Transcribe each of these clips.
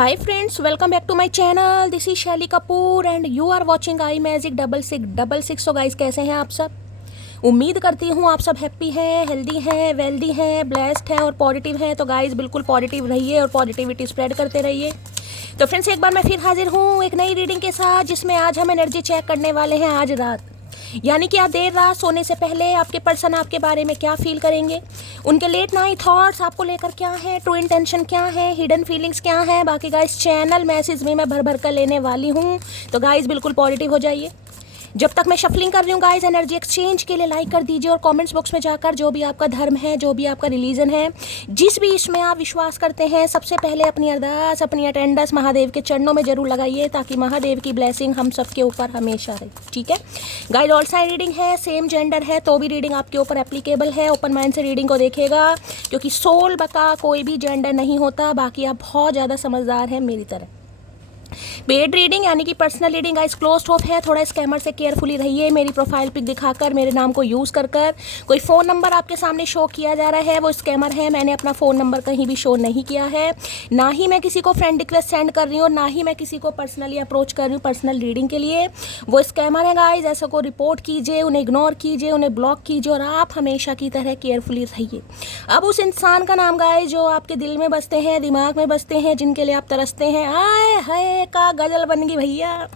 Hi friends, welcome back to my channel. This is Shelly Kapoor and you are watching iMagic 6666. So guys, कैसे हैं आप सब? उम्मीद करती हूँ आप सब हैप्पी हैं, हेल्दी हैं, वेल्दी हैं, ब्लेस्ड हैं और पॉजिटिव हैं। तो गाइस बिल्कुल पॉजिटिव रहिए और पॉजिटिविटी स्प्रेड करते रहिए। तो फ्रेंड्स एक बार मैं फिर हाजिर हूँ एक नई रीडिंग के साथ, जिसमें आज हम एनर्जी चेक करने वाले हैं आज रात। यानी कि आज देर रात सोने से पहले आपके पर्सन आपके बारे में क्या फील करेंगे, उनके लेट नाइट थॉट्स आपको लेकर क्या है, ट्रू इंटेंशन क्या है, हिडन फीलिंग्स क्या है। बाकी गाइस चैनल मैसेज में मैं भर भर कर लेने वाली हूँ। तो गाइस बिल्कुल पॉजिटिव हो जाइए। जब तक मैं शफलिंग कर रही हूँ गाइस, एनर्जी एक्सचेंज के लिए लाइक कर दीजिए और कमेंट्स बॉक्स में जाकर जो भी आपका धर्म है, जो भी आपका रिलीजन है, जिस भी इसमें आप विश्वास करते हैं, सबसे पहले अपनी अरदास, अपनी अटेंडेंस महादेव के चरणों में जरूर लगाइए, ताकि महादेव की ब्लेसिंग हम सबके ऊपर हमेशा रहे। ठीक है गाइस, ऑल साइड रीडिंग है, सेम जेंडर है तो भी रीडिंग आपके ऊपर एप्लीकेबल है। ओपन माइंड से रीडिंग को देखिएगा, क्योंकि सोल बका कोई भी जेंडर नहीं होता। बाकी आप बहुत ज़्यादा समझदार हैं मेरी तरह। पेड रीडिंग यानी कि personal reading guys closed of है। थोड़ा स्कैमर से केयरफुली रहिए। मेरी प्रोफाइल पिक दिखाकर मेरे नाम को यूज़ कर कोई फ़ोन नंबर आपके सामने शो किया जा रहा है, वो स्कैमर है। मैंने अपना फ़ोन नंबर कहीं भी शो नहीं किया है, ना ही मैं किसी को फ्रेंड रिक्वेस्ट सेंड कर रही हूँ, ना ही मैं किसी को पर्सनली अप्रोच कर रही हूँ पर्सनल रीडिंग के लिए। वो स्कैमर है गाइस, ऐसा को रिपोर्ट कीजिए, उन्हें इग्नोर कीजिए, उन्हें ब्लॉक कीजिए और आप हमेशा की तरह केयरफुली रहिए। अब उस इंसान का नाम गाइस जो आपके दिल में बसते हैं, दिमाग में बसते हैं, जिनके लिए आप तरसते हैं, आए हाय का गजल बन गई भैया।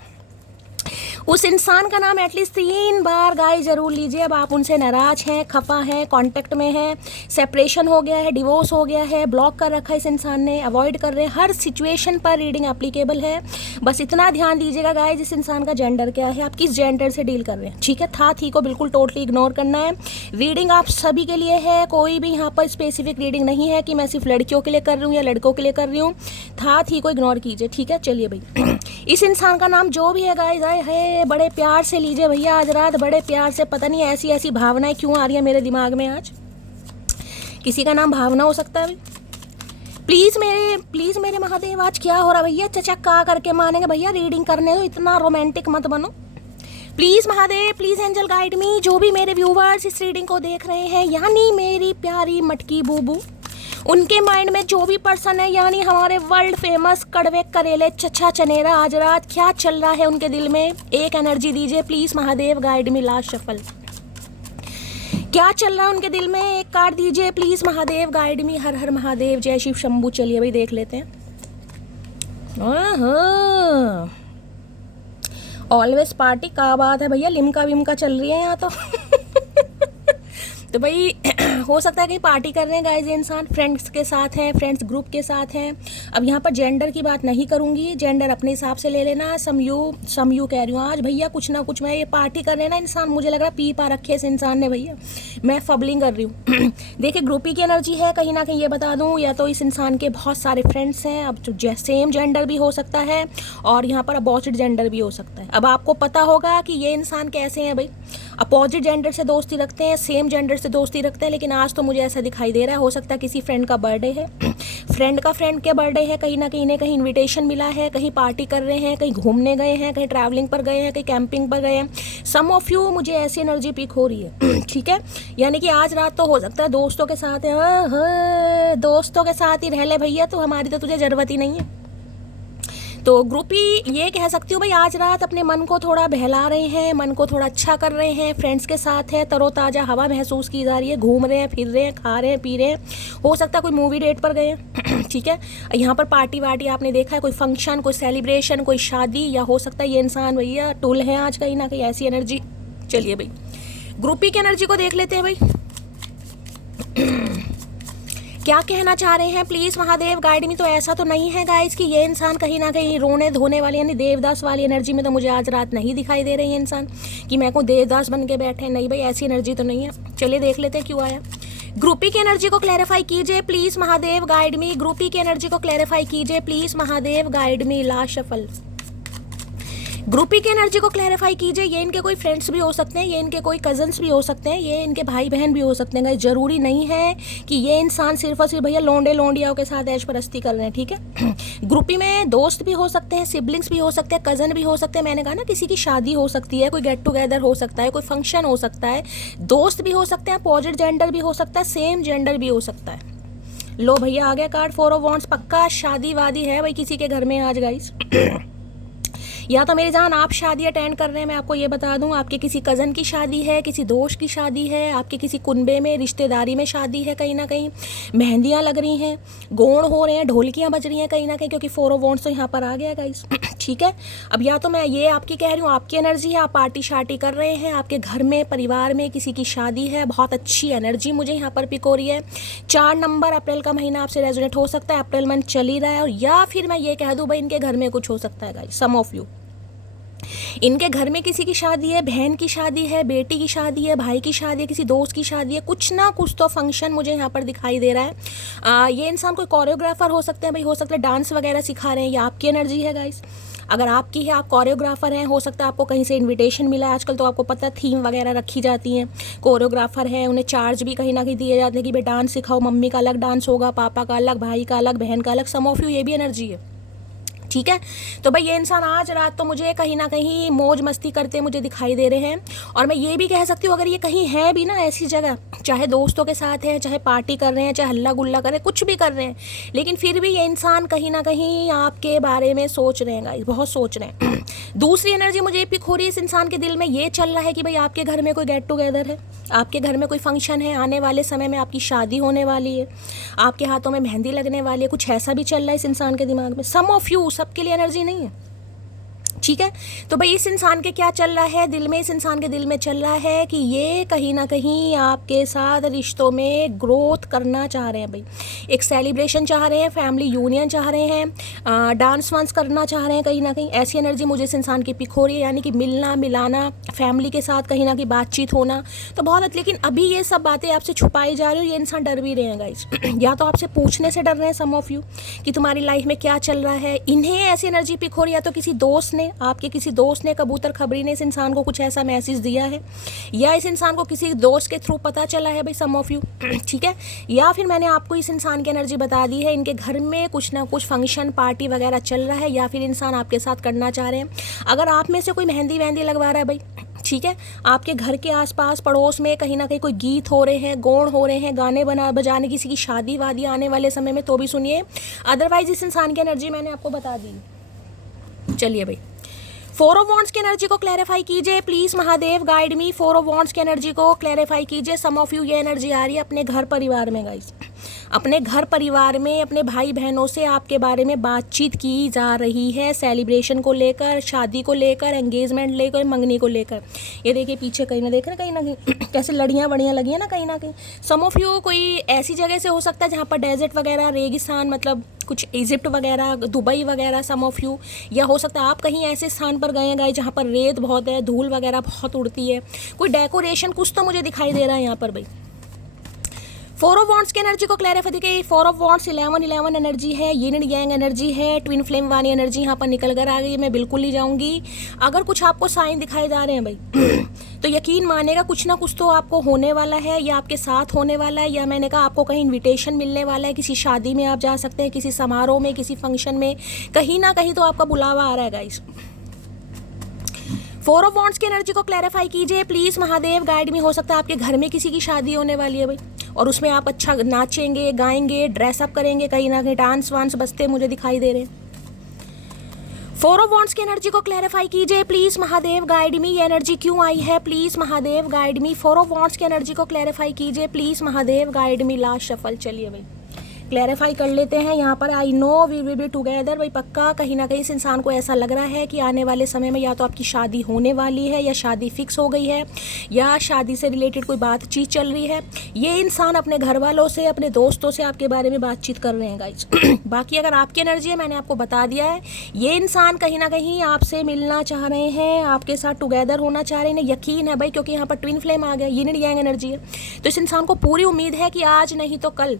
उस इंसान का नाम एटलीस्ट 3 बार गाइस जरूर लीजिए। अब आप उनसे नाराज हैं, खफा हैं, कांटेक्ट में हैं, सेपरेशन हो गया है, डिवोर्स हो गया है, ब्लॉक कर रखा है इस इंसान ने, अवॉइड कर रहे हैं, हर सिचुएशन पर रीडिंग एप्लीकेबल है। बस इतना ध्यान दीजिएगा गाइस, इस इंसान का जेंडर क्या है, आप किस जेंडर से डील कर रहे हैं। ठीक है, था थी को बिल्कुल टोटली इग्नोर करना है। रीडिंग आप सभी के लिए है, कोई भी यहाँ पर स्पेसिफिक रीडिंग नहीं है कि मैं सिर्फ लड़कियों के लिए कर रही हूँ या लड़कों के लिए कर रही हूँ। था थी को इग्नोर कीजिए। ठीक है, चलिए भाई इस इंसान का नाम जो भी है गाइस, आए है बड़े प्यार से लीजिए भैया आज रात, बड़े प्यार से। पता नहीं ऐसी ऐसी भावनाएं क्यों आ रही है मेरे दिमाग में आज। किसी का नाम भावना हो सकता है। प्लीज मेरे महादेव आज क्या हो रहा है भैया, चचा का करके मानेंगे भैया, रीडिंग करने दो, इतना रोमांटिक मत बनो please Mahadev, please angel guide me. जो भी मेरे व्यूवर्स इस रीडिंग को देख रहे हैं, यानी मेरी प्यारी मटकी बूबू, उनके माइंड में जो भी पर्सन है, यानी हमारे वर्ल्ड फेमस कड़वे करेले चचा चनेरा, आज रात क्या चल रहा है उनके दिल में, एक एनर्जी दीजिए please Mahadev guide me. Last shuffle, क्या चल रहा है उनके दिल में, एक कार्ड दीजिए प्लीज महादेव गाइड मी। हर हर महादेव, जय शिव शंभू। चलिए भाई देख लेते हैं। ऑलवेज पार्टी का बात है भैया, लिमका विमका चल रही है यहाँ तो तो भाई हो सकता है कहीं पार्टी कर रहे हैं गाइस ये इंसान, फ्रेंड्स के साथ हैं, फ्रेंड्स ग्रुप के साथ हैं। अब यहाँ पर जेंडर की बात नहीं करूँगी, जेंडर अपने हिसाब से ले लेना। सम यू कह रही हूँ आज भैया, कुछ ना कुछ मैं ये पार्टी कर रहे हैं ना इंसान, मुझे लग रहा है पी पा रखे इस इंसान ने भैया, मैं फबलिंग कर रही हूँ देखिए ग्रुपी की एनर्जी है कहीं ना कहीं, ये बता दूँ। या तो इस इंसान के बहुत सारे फ्रेंड्स हैं, अब सेम जेंडर भी हो सकता है और यहाँ पर अपोजिट जेंडर भी हो सकता है। अब आपको पता होगा कि ये इंसान कैसे हैं भाई, अपोजिट जेंडर से दोस्ती रखते हैं, सेम जेंडर से दोस्ती रखते हैं, लेकिन आज तो मुझे ऐसा दिखाई दे रहा है, हो सकता है किसी फ्रेंड का बर्थडे है, फ्रेंड का फ्रेंड के बर्थडे है, कहीं ना कहीं इन्हें कहीं इनविटेशन मिला है, कहीं पार्टी कर रहे हैं, कहीं घूमने गए हैं, कहीं ट्रैवलिंग पर गए हैं, कहीं कैंपिंग पर गए हैं। सम ऑफ यू, मुझे ऐसी एनर्जी पिक हो रही है ठीक है, यानी कि आज रात तो हो सकता है दोस्तों के साथ है, दोस्तों के साथ ही रह ले भैया, तो हमारी तो तुझे जरूरत ही नहीं है। तो ग्रुपी ये कह सकती हूँ भाई, आज रात अपने मन को थोड़ा बहला रहे हैं, मन को थोड़ा अच्छा कर रहे हैं, फ्रेंड्स के साथ है, तरोताज़ा हवा महसूस की जा रही है, घूम रहे हैं, फिर रहे हैं, खा रहे हैं, पी रहे हैं, हो सकता है कोई मूवी डेट पर गए हैं ठीक है, यहाँ पर पार्टी वार्टी आपने देखा है, कोई फंक्शन, कोई सेलिब्रेशन, कोई शादी, या हो सकता है ये इंसान भैया टूल है आज कहीं ना कहीं, ऐसी एनर्जी। चलिए भाई ग्रुपी की एनर्जी को देख लेते हैं भाई क्या कहना चाह रहे हैं प्लीज महादेव गाइड मी। तो ऐसा तो नहीं है गाइस कि ये इंसान कहीं ना कहीं रोने धोने वाली यानी देवदास वाली एनर्जी में तो मुझे आज रात नहीं दिखाई दे रही है इंसान, कि मैं को देवदास बन के बैठे, नहीं भाई ऐसी एनर्जी तो नहीं है। चलिए देख लेते हैं क्यों आया। ग्रुपी की एनर्जी को क्लैरिफाई कीजिए please Mahadev guide me. Groupie की एनर्जी को क्लैरिफाई कीजिए please Mahadev guide me. Last shuffle, groupie की एनर्जी को क्लैरिफाई कीजिए। ये इनके कोई फ्रेंड्स भी हो सकते हैं, ये इनके कोई कजन्स भी हो सकते हैं, ये इनके भाई बहन भी हो सकते हैं। जरूरी नहीं है कि ये इंसान सिर्फ और सिर्फ भैया लोंडे लोंडियाओं के साथ ऐश परस्ती कर रहे हैं। ठीक है ग्रुपी में दोस्त भी हो सकते हैं, सिबलिंग्स भी हो सकते हैं, कजन भी हो सकते हैं। मैंने कहा ना किसी की शादी हो सकती है, कोई गेट टुगेदर हो सकता है, कोई फंक्शन हो सकता है, दोस्त भी हो सकते हैं, अपोजिट जेंडर भी हो सकता है, सेम जेंडर भी हो सकता है। लो भैया आ गया कार्ड 4 ऑफ वॉन्ड्स। पक्का शादी वादी है भाई किसी के घर में आज गाइस। या तो मेरी जान आप शादी अटेंड कर रहे हैं, मैं आपको ये बता दूं, आपके किसी कज़न की शादी है, किसी दोस्त की शादी है, आपके किसी कुनबे में रिश्तेदारी में शादी है, कहीं ना कहीं मेहंदियाँ लग रही हैं, गोण हो रहे हैं, ढोलकियाँ बज रही हैं कहीं ना कहीं, क्योंकि 4 ऑफ वॉन्ड्स तो यहाँ पर आ गया गाइस। ठीक है, अब या तो मैं ये आपकी कह रही हूँ, आपकी एनर्जी है, आप पार्टी शार्टी कर रहे हैं, आपके घर में परिवार में किसी की शादी है, बहुत अच्छी एनर्जी मुझे यहाँ पर पिक हो रही है। 4 नंबर अप्रैल का महीना आपसे रेजोनेट हो सकता है, अप्रैल मंथ चल ही रहा है। और या फिर मैं ये कह दूँ भाई इनके घर में कुछ हो सकता है गाइस, सम ऑफ यू इनके घर में किसी की शादी है, बहन की शादी है, बेटी की शादी है, भाई की शादी है, किसी दोस्त की शादी है, कुछ ना कुछ तो फंक्शन मुझे यहाँ पर दिखाई दे रहा है। ये इंसान कोई कोरियोग्राफर हो सकते हैं भाई, हो सकता है डांस वगैरह सिखा रहे हैं, ये आपकी एनर्जी है गाइस। अगर आपकी है, आप कोरियोग्राफर हैं, हो सकता है आपको कहीं से इनविटेशन मिला है। आजकल तो आपको पता है थीम वगैरह रखी जाती हैं, कोरियोग्राफर हैं उन्हें चार्ज भी कहीं ना कहीं दिए जाते हैं कि भाई डांस सिखाओ, मम्मी का अलग डांस होगा, पापा का अलग, भाई का अलग, बहन का अलग, सम ऑफ यू ये भी एनर्जी है। ठीक है, तो भाई ये इंसान आज रात तो मुझे कहीं ना कहीं मौज मस्ती करते मुझे दिखाई दे रहे हैं। और मैं ये भी कह सकती हूँ अगर ये कहीं है भी ना ऐसी जगह, चाहे दोस्तों के साथ हैं, चाहे पार्टी कर रहे हैं, चाहे हल्ला गुल्ला कर रहे हैं, कुछ भी कर रहे हैं, लेकिन फिर भी ये इंसान कहीं ना कहीं आपके बारे में सोच रहे हैं गाइस, बहुत सोच रहे हैं। दूसरी एनर्जी मुझे पिक हो रही है, इस इंसान के दिल में ये चल रहा है कि भाई आपके घर में कोई गेट टुगेदर है, आपके घर में कोई फंक्शन है, आने वाले समय में आपकी शादी होने वाली है, आपके हाथों में मेहंदी लगने वाली है, कुछ ऐसा भी चल रहा है इस इंसान के दिमाग में। सम ऑफ यू, सबके लिए एनर्जी नहीं है। ठीक है, तो भाई इस इंसान के क्या चल रहा है दिल में, इस इंसान के दिल में चल रहा है कि ये कहीं ना कहीं आपके साथ रिश्तों में ग्रोथ करना चाह रहे हैं भाई, एक सेलिब्रेशन चाह रहे हैं, फैमिली यूनियन चाह रहे हैं, डांस वांस करना चाह रहे हैं कहीं ना कहीं, ऐसी एनर्जी मुझे इस इंसान की पिक हो रही है। यानी कि मिलना मिलाना, फैमिली के साथ कहीं ना कहीं बातचीत होना तो बहुत, लेकिन अभी ये सब बातें आपसे छुपाई जा रही हो, ये इंसान डर भी रहे हैं गाइस। या तो आपसे पूछने से डर रहे हैं सम ऑफ यू कि तुम्हारी लाइफ में क्या चल रहा है, इन्हें ऐसी एनर्जी पिक हो रही है, या तो किसी दोस्त ने, आपके किसी दोस्त ने, कबूतर खबरी ने इस इंसान को कुछ ऐसा मैसेज दिया है, या इस इंसान को किसी दोस्त के थ्रू पता चला है भाई सम ऑफ यू। ठीक है, या फिर मैंने आपको इस इंसान की एनर्जी बता दी है, इनके घर में कुछ ना कुछ फंक्शन पार्टी वगैरह चल रहा है, या फिर इंसान आपके साथ करना चाह रहे हैं। अगर आप में से कोई मेहंदी वहंदी लगवा रहा है भाई, ठीक है, आपके घर के आसपास पड़ोस में कहीं ना कहीं कोई गीत हो रहे हैं, गौण हो रहे हैं, गाने बजाने, किसी की शादी वादी आने वाले समय में, तो भी सुनिए। अदरवाइज इस इंसान की एनर्जी मैंने आपको बता दी। चलिए भाई 4 ऑफ वॉन्ड्स की एनर्जी को क्लैरिफाई कीजिए please Mahadev, guide me. 4 of wands की एनर्जी को क्लैरिफाई कीजिए। सम ऑफ यू ये एनर्जी आ रही है अपने घर परिवार में गाइस, अपने घर परिवार में अपने भाई बहनों से आपके बारे में बातचीत की जा रही है, सेलिब्रेशन को लेकर, शादी को लेकर, एंगेजमेंट लेकर, मंगनी को लेकर। ये देखिए पीछे कहीं ना देख रहे हैं, कहीं ना कहीं कैसे लड़ियाँ बड़ियाँ लगी हैं ना कहीं ना कहीं। सम ऑफ यू कोई ऐसी जगह से हो सकता है जहाँ पर डेजर्ट वगैरह, रेगिस्तान, मतलब कुछ इजिप्ट वगैरह, दुबई वगैरह, सम ऑफ यू, या हो सकता है आप कहीं ऐसे स्थान पर गए गाइस जहाँ पर रेत बहुत है, धूल वगैरह बहुत उड़ती है, कोई डेकोरेशन कुछ तो मुझे दिखाई दे रहा है यहाँ पर भाई। 4 ऑफ वॉन्ड्स की एनर्जी को क्लैरिफाई देखिए, 4 ऑफ वॉन्ड्स 11 एनर्जी है, यिन एंड यांग एनर्जी है, ट्विन फ्लेम वाली एनर्जी यहाँ पर निकल कर आ गई। मैं बिल्कुल नहीं जाऊँगी, अगर कुछ आपको साइन दिखाई जा रहे हैं भाई तो यकीन मानेगा कुछ ना कुछ तो आपको होने वाला है, या आपके साथ होने वाला है, या मैंने कहा आपको कहीं इन्विटेशन मिलने वाला है, किसी शादी में आप जा सकते हैं, किसी समारोह में, किसी फंक्शन में, कहीं ना कहीं तो आपका बुलावा आ रहा है गाइस। 4 ऑफ वॉन्ड्स की एनर्जी को क्लैरिफाई कीजिए प्लीज महादेव, गाइड में। हो सकता है आपके घर में किसी की शादी होने वाली है भाई, और उसमें आप अच्छा नाचेंगे, गाएंगे, ड्रेसअप करेंगे, कहीं ना कहीं डांस वांस बजते मुझे दिखाई दे रहे हैं। 4 ऑफ वॉन्ड्स की एनर्जी को क्लैरिफाई कीजिए प्लीज महादेव, गाइड मी। ये एनर्जी क्यों आई है please Mahadev, guide me. 4 of wands की एनर्जी को क्लैरिफाई कीजिए please Mahadev, guide me. Last shuffle, चलिए भाई क्लैरिफाई कर लेते हैं यहाँ पर। I know we will be together भाई, पक्का कहीं ना कहीं इस इंसान को ऐसा लग रहा है कि आने वाले समय में या तो आपकी शादी होने वाली है, या शादी फिक्स हो गई है, या शादी से रिलेटेड कोई बातचीत चल रही है। ये इंसान अपने घर वालों से, अपने दोस्तों से आपके बारे में बातचीत कर रहे हैं गाइज। बाकी अगर आपकी एनर्जी है, मैंने आपको बता दिया है, ये इंसान कहीं ना कहीं आपसे मिलना चाह रहे हैं, आपके साथ टुगेदर होना चाह रहे हैं, यकीन है भाई, क्योंकि यहाँ पर ट्विन फ्लेम आ गया, यिन एंड यांग एनर्जी है। तो इस इंसान को पूरी उम्मीद है कि आज नहीं तो कल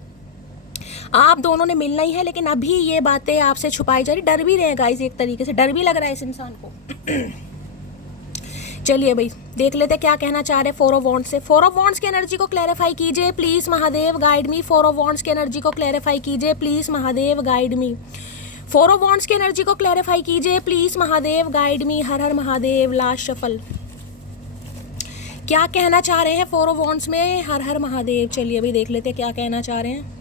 आप दोनों ने मिलना ही है, लेकिन अभी ये बातें आपसे छुपाई जा रही, डर भी रहे गाइस, एक तरीके से डर भी लग रहा है इस इंसान को। चलिए भाई देख लेते क्या कहना चाह रहे हैं 4 ऑफ वॉन्ड्स से। 4 ऑफ वॉन्ड्स की एनर्जी को क्लैरिफाई कीजिए please Mahadev, guide me. 4 of wands की एनर्जी को क्लैरिफाई कीजिए please Mahadev, guide me. 4 of wands की एनर्जी को क्लैरिफाई कीजिए please Mahadev, guide me. Her Har Mahadev. Last shuffle, क्या कहना चाह रहे हैं 4 ऑफ वॉन्ड्स में, हर हर महादेव। चलिए भाई देख लेते क्या कहना चाह रहे हैं।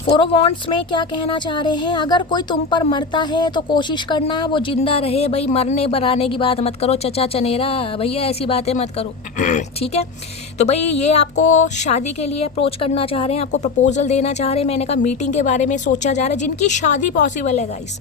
फोर ऑफ वॉन्ड्स में क्या कहना चाह रहे हैं, अगर कोई तुम पर मरता है तो कोशिश करना वो जिंदा रहे भाई, मरने बराने की बात मत करो चचा चनेरा भैया, ऐसी बातें मत करो। ठीक है, तो भाई ये आपको शादी के लिए अप्रोच करना चाह रहे हैं, आपको प्रपोजल देना चाह रहे हैं। मैंने कहा मीटिंग के बारे में सोचा जा रहा है, जिनकी शादी पॉसिबल है गाइस,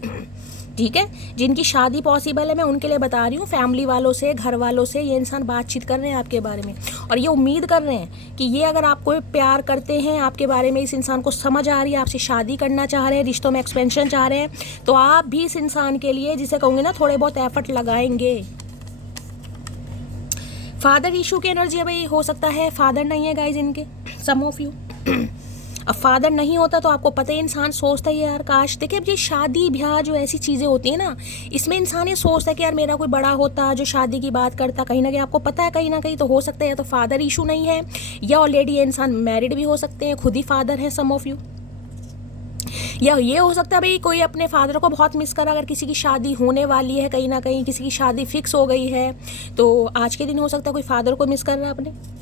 ठीक है, जिनकी शादी पॉसिबल है मैं उनके लिए बता रही हूँ। फैमिली वालों से, घर वालों से ये इंसान बातचीत कर रहे हैं आपके बारे में, और ये उम्मीद कर रहे हैं कि ये अगर आपको प्यार करते हैं, आपके बारे में इस इंसान को समझ आ रही है, आपसे शादी करना चाह रहे हैं, रिश्तों में एक्सपेंशन चाह रहे हैं, तो आप भी इस इंसान के लिए, जिसे कहूँगे ना, थोड़े बहुत एफर्ट लगाएंगे। फादर इशू की एनर्जी है भाई, हो सकता है फादर नहीं है गाइज इनके, सम ऑफ यू। अब फादर नहीं होता तो आपको पता ही, इंसान सोचता है यार काश, देखिए अब ये शादी ब्याह जो ऐसी चीज़ें होती है ना, इसमें इंसान ये सोचता है कि यार मेरा कोई बड़ा होता जो शादी की बात करता, कहीं ना कहीं आपको पता है, कहीं ना कहीं तो हो सकता है या तो फादर इशू नहीं है, या ऑलरेडी ये इंसान मैरिड भी हो सकते हैं, खुद ही फादर है सम ऑफ यू, या ये हो सकता है भाई कोई अपने फादर को बहुत मिस करा, अगर किसी की शादी होने वाली है, कहीं ना कहीं किसी की शादी फिक्स हो गई है, तो आज के दिन हो सकता है कोई फादर को मिस कर रहा है अपने।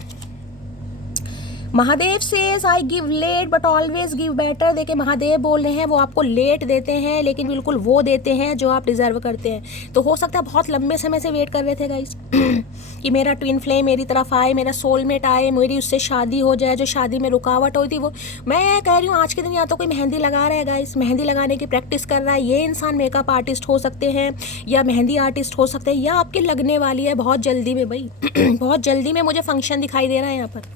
Mahadev says I give let but always give better. देखिए महादेव बोल रहे हैं वो आपको लेट देते हैं लेकिन बिल्कुल वो देते हैं जो आप डिजर्व करते हैं। तो हो सकता है बहुत लंबे समय से वेट कर रहे थे गाइस कि मेरा ट्विन फ्लेम मेरी तरफ आए, मेरा सोलमेट आए, मेरी उससे शादी हो जाए, जो शादी में रुकावट हुई थी वो। मैं कह रही हूँ आज के दिन या तो कोई मेहंदी लगा रहा है गाइस, मेहंदी लगाने की प्रैक्टिस कर रहा है, ये इंसान मेकअप आर्टिस्ट हो सकते हैं या मेहंदी आर्टिस्ट हो सकते हैं, या आपके लगने वाली है बहुत जल्दी में भाई बहुत जल्दी में मुझे फंक्शन दिखाई दे रहा है यहाँ पर।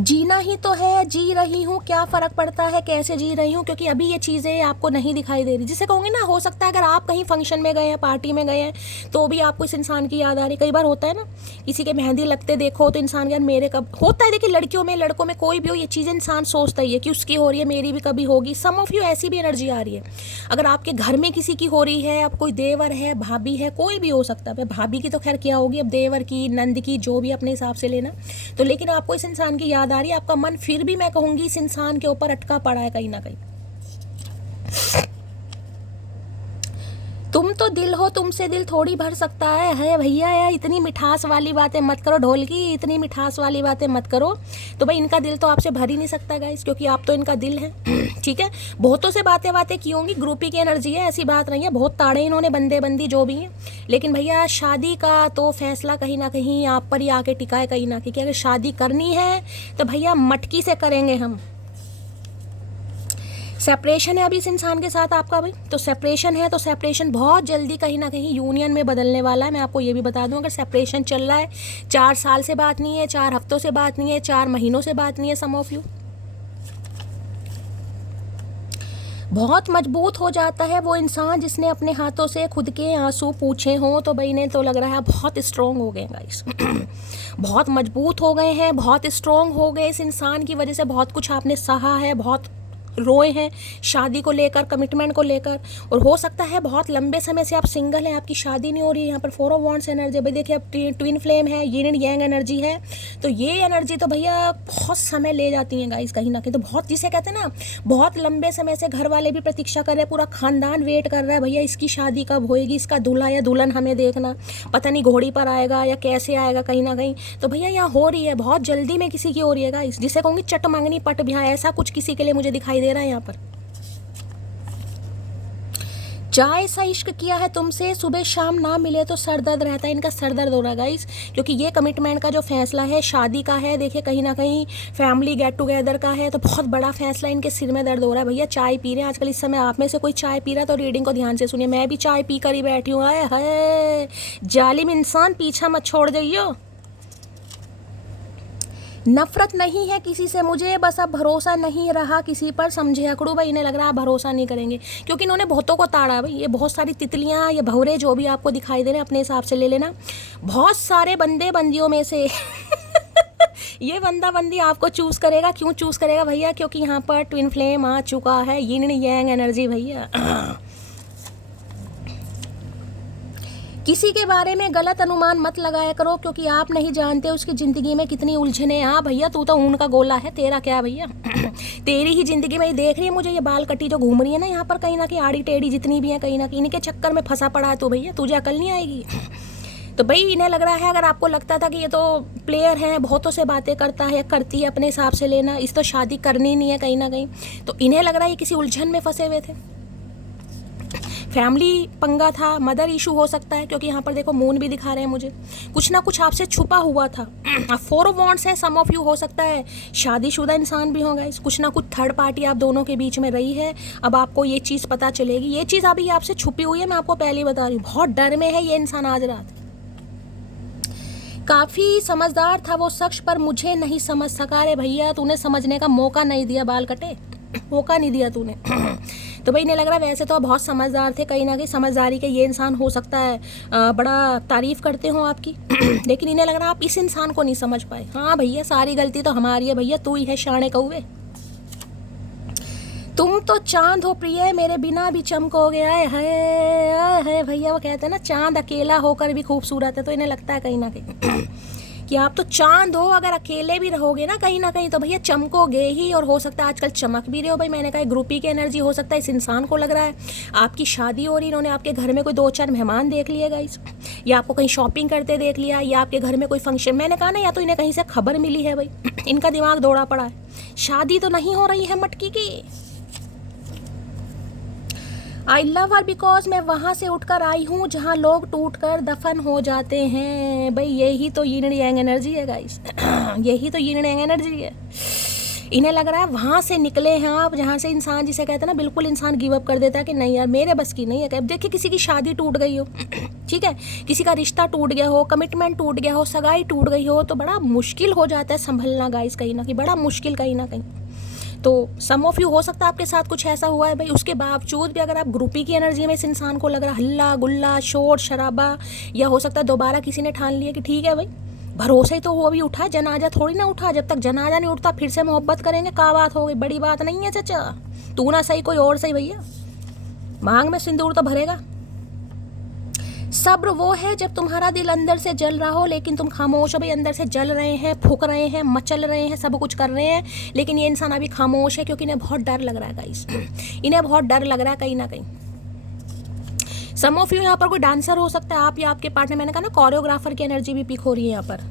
जीना ही तो है, जी रही हूँ, क्या फ़र्क पड़ता है कैसे जी रही हूँ, क्योंकि अभी ये चीज़ें आपको नहीं दिखाई दे रही। जिसे कहूँगी ना, हो सकता है अगर आप कहीं फंक्शन में गए हैं, पार्टी में गए हैं, तो भी आपको इस इंसान की याद आ रही। कई बार होता है ना, किसी के मेहंदी लगते देखो तो इंसान यार मेरे कब होता है। देखिए लड़कियों में लड़कों में कोई भी हो, ये चीज़ें इंसान सोचता ही है कि उसकी हो रही है मेरी भी कभी होगी। सम ऑफ यू ऐसी भी एनर्जी आ रही है, अगर आपके घर में किसी की हो रही है, अब कोई देवर है, भाभी है, कोई भी हो सकता है। भाभी की तो खैर क्या होगी, अब देवर की, नंद की, जो भी अपने हिसाब से लेना। तो लेकिन आपको इस इंसान की याद आ रही है, आपका मन फिर भी मैं कहूंगी इस इंसान के ऊपर अटका पड़ा है कहीं ना कहीं। तुम तो दिल हो, तुमसे दिल थोड़ी भर सकता है भैया यार, इतनी मिठास वाली बातें मत करो ढोल की, इतनी मिठास वाली बातें मत करो। तो भाई इनका दिल तो आपसे भर ही नहीं सकता गाइस, क्योंकि आप तो इनका दिल है। ठीक है, बहुतों से बातें की होंगी, ग्रुपी की एनर्जी है, ऐसी बात नहीं है, बहुत ताड़े इन्होंने बंदे बंदी जो भी हैं, लेकिन भैया शादी का तो फैसला कहीं ना कहीं आप पर ही आके टिका है कहीं ना कहीं, कि अगर शादी करनी है तो भैया मटकी से करेंगे हम। सेपरेशन है अभी इस इंसान के साथ आपका भाई, तो सेपरेशन है तो सेपरेशन बहुत जल्दी कहीं ना कहीं यूनियन में बदलने वाला है। मैं आपको ये भी बता दूं, अगर सेपरेशन चल रहा है, 4 साल से बात नहीं है, 4 हफ्तों से बात नहीं है, 4 महीनों से बात नहीं है, सम ऑफ यू बहुत मजबूत हो जाता है वो इंसान जिसने अपने हाथों से खुद के आंसू पूछे हों। तो भाई इन्हें तो लग रहा है बहुत स्ट्रॉन्ग हो गए गाइस बहुत मजबूत हो गए हैं, बहुत स्ट्रॉन्ग हो गए। इस इंसान की वजह से बहुत कुछ आपने सहा है, बहुत रोए हैं शादी को लेकर, कमिटमेंट को लेकर, और हो सकता है बहुत लंबे समय से आप सिंगल हैं, आपकी शादी नहीं हो रही है। यहाँ पर 4 ऑफ वॉन्ड्स एनर्जी भाई, देखिए अब ट्विन फ्लेम है, यिन एंड यांग एनर्जी है, तो ये एनर्जी तो भैया बहुत समय ले जाती है गाइस कहीं ना कहीं। तो बहुत, जिसे कहते हैं ना, बहुत लंबे समय से घर वाले भी प्रतीक्षा कर रहे हैं, पूरा खानदान वेट कर रहा है भैया इसकी शादी कब होएगी, इसका दूल्हा या दुल्हन हमें देखना, पता नहीं घोड़ी पर आएगा या कैसे आएगा कहीं ना कहीं। तो भैया यहाँ हो रही है, बहुत जल्दी में किसी की हो रही है गाइस, जिसे कहूँगी चट मंगनी पट ब्याह, ऐसा कुछ किसी के लिए मुझे दिखाई दे रहा है यहाँ पर। चाय सा इश्क किया है तुमसे, सुबह शाम ना मिले तो सर दर्द रहता है। इनका सर दर्द हो रहा है गाइस, क्योंकि ये कमिटमेंट का जो फैसला है, शादी का है, देखिए कहीं ना कहीं फैमिली गेट टुगेदर का है, तो बहुत बड़ा फैसला, इनके सिर में दर्द हो रहा है भैया। चाय पी रहे हैं आजकल, इस समय आप में से कोई चाय पी रहा है तो रीडिंग को ध्यान से सुनिए। मैं भी चाय पी कर ही बैठी हूँ। आए हाय जालिम इंसान, पीछा मत छोड़ जाइयो। नफरत नहीं है किसी से मुझे, बस अब भरोसा नहीं रहा किसी पर, समझे अकड़ू भाई। इन्हें लग रहा है भरोसा नहीं करेंगे, क्योंकि इन्होंने बहुतों को ताड़ा भाई। ये बहुत सारी तितलियां या भंवरे जो भी आपको दिखाई दे रहे हैं अपने हिसाब से ले लेना, बहुत सारे बंदे बंदियों में से ये बंदा बंदी आपको चूज करेगा। क्यों चूज करेगा भैया? क्योंकि यहाँ पर ट्विन फ्लेम आ चुका है, यिन यांग एनर्जी भैया। किसी के बारे में गलत अनुमान मत लगाया करो, क्योंकि आप नहीं जानते उसकी ज़िंदगी में कितनी उलझने। हाँ भैया तू तो ऊन का गोला है, तेरा क्या भैया तेरी ही ज़िंदगी में। देख रही है मुझे ये बाल कटी जो घूम रही है ना यहाँ पर, कहीं ना कहीं आड़ी टेढ़ी जितनी भी है, कहीं ना कहीं इनके चक्कर में फंसा पड़ा है तू भैया, तुझे अकल नहीं आएगी। तो भाई इन्हें लग रहा है, अगर आपको लगता था कि ये तो प्लेयर है, बहुतों से बातें करता है, करती है, अपने हिसाब से लेना, इस तो शादी करनी नहीं है कहीं ना कहीं, तो इन्हें लग रहा है ये किसी उलझन में फंसे हुए थे, फैमिली पंगा था, मदर इशू हो सकता है, क्योंकि यहाँ पर देखो मून भी दिखा रहे हैं मुझे, कुछ ना कुछ आपसे छुपा हुआ था। 4 ऑफ वॉन्ड्स है, सम ऑफ यू हो सकता है शादीशुदा इंसान भी होगा, कुछ ना कुछ थर्ड पार्टी आप दोनों के बीच में रही है। अब आपको ये चीज़ पता चलेगी, ये चीज़ अभी आपसे छुपी हुई है, मैं आपको पहले ही बता रही हूँ। बहुत डर में है ये इंसान आज रात, काफ़ी समझदार था वो शख्स, पर मुझे नहीं समझ सका। अरे भैया तूने समझने का मौका नहीं दिया, बाल कटे, मौका नहीं दिया तूने। तो भाई इन्हें लग रहा है वैसे तो आप बहुत समझदार थे, कहीं ना कहीं समझदारी के ये इंसान हो सकता है बड़ा तारीफ़ करते हो आपकी, लेकिन इन्हें लग रहा है आप इस इंसान को नहीं समझ पाए। हाँ भैया सारी गलती तो हमारी है भैया, तू ही है शाणे कौवे, तुम तो चांद हो प्रिय, मेरे बिना भी चमकोगे। आए है भैया, वो कहते हैं ना चांद अकेला होकर भी खूबसूरत है, तो इन्हें लगता है कहीं ना कहीं कि आप तो चांद हो, अगर अकेले भी रहोगे ना कहीं तो भैया चमकोगे ही, और हो सकता है आजकल चमक भी रहे हो। भाई मैंने कहा ग्रुपी की एनर्जी हो सकता है, इस इंसान को लग रहा है आपकी शादी हो रही, इन्होंने आपके घर में कोई 2-4 मेहमान देख लिए गाइस, या आपको कहीं शॉपिंग करते देख लिया, या आपके घर में कोई फंक्शन, मैंने कहा ना, या तो इन्हें कहीं से खबर मिली है भाई, इनका दिमाग दौड़ा पड़ा है, शादी तो नहीं हो रही है मटकी की। आई लव हर बिकॉज मैं वहाँ से उठकर आई हूँ जहाँ लोग टूट कर दफन हो जाते हैं। भाई यही तो यिन यांग एनर्जी है गाइस, यही तो यिन यांग एनर्जी है। इन्हें लग रहा है वहाँ से निकले हैं आप, जहाँ से इंसान, जिसे कहते हैं ना बिल्कुल इंसान गिव अप कर देता है कि नहीं यार मेरे बस की नहीं है। अब देखिए किसी की शादी टूट गई हो, ठीक है, किसी का रिश्ता टूट गया हो, कमिटमेंट टूट गया हो, सगाई टूट गई हो, तो बड़ा मुश्किल हो जाता है संभलना गाइस, कहीं ना कहीं बड़ा मुश्किल कहीं ना कहीं। तो सम ऑफ यू हो सकता है आपके साथ कुछ ऐसा हुआ है भाई, उसके बावजूद भी अगर आप ग्रुपी की एनर्जी में इस इंसान को लग रहा हल्ला गुल्ला शोर शराबा, या हो सकता है दोबारा किसी ने ठान लिया कि ठीक है भाई भरोसे ही तो वो अभी उठा, जनाजा थोड़ी ना उठा, जब तक जनाजा नहीं उठता फिर से मोहब्बत करेंगे, क्या बात हो गई, बड़ी बात नहीं है चाचा, तू ना सही कोई और सही भैया, मांग में सिंदूर तो भरेगा। सब्र वो है जब तुम्हारा दिल अंदर से जल रहा हो, लेकिन तुम खामोश हो भाई, अंदर से जल रहे हैं, फूक रहे हैं, मचल रहे हैं, सब कुछ कर रहे हैं, लेकिन ये इंसान अभी खामोश है क्योंकि इन्हें बहुत डर लग रहा है गाइस, इन्हें बहुत डर लग रहा है कहीं ना कहीं। सम ऑफ यू यहाँ पर कोई डांसर हो सकता है, आप या आपके पार्टनर, मैंने कहा ना कोरियोग्राफर की एनर्जी भी पिक हो रही है यहाँ पर।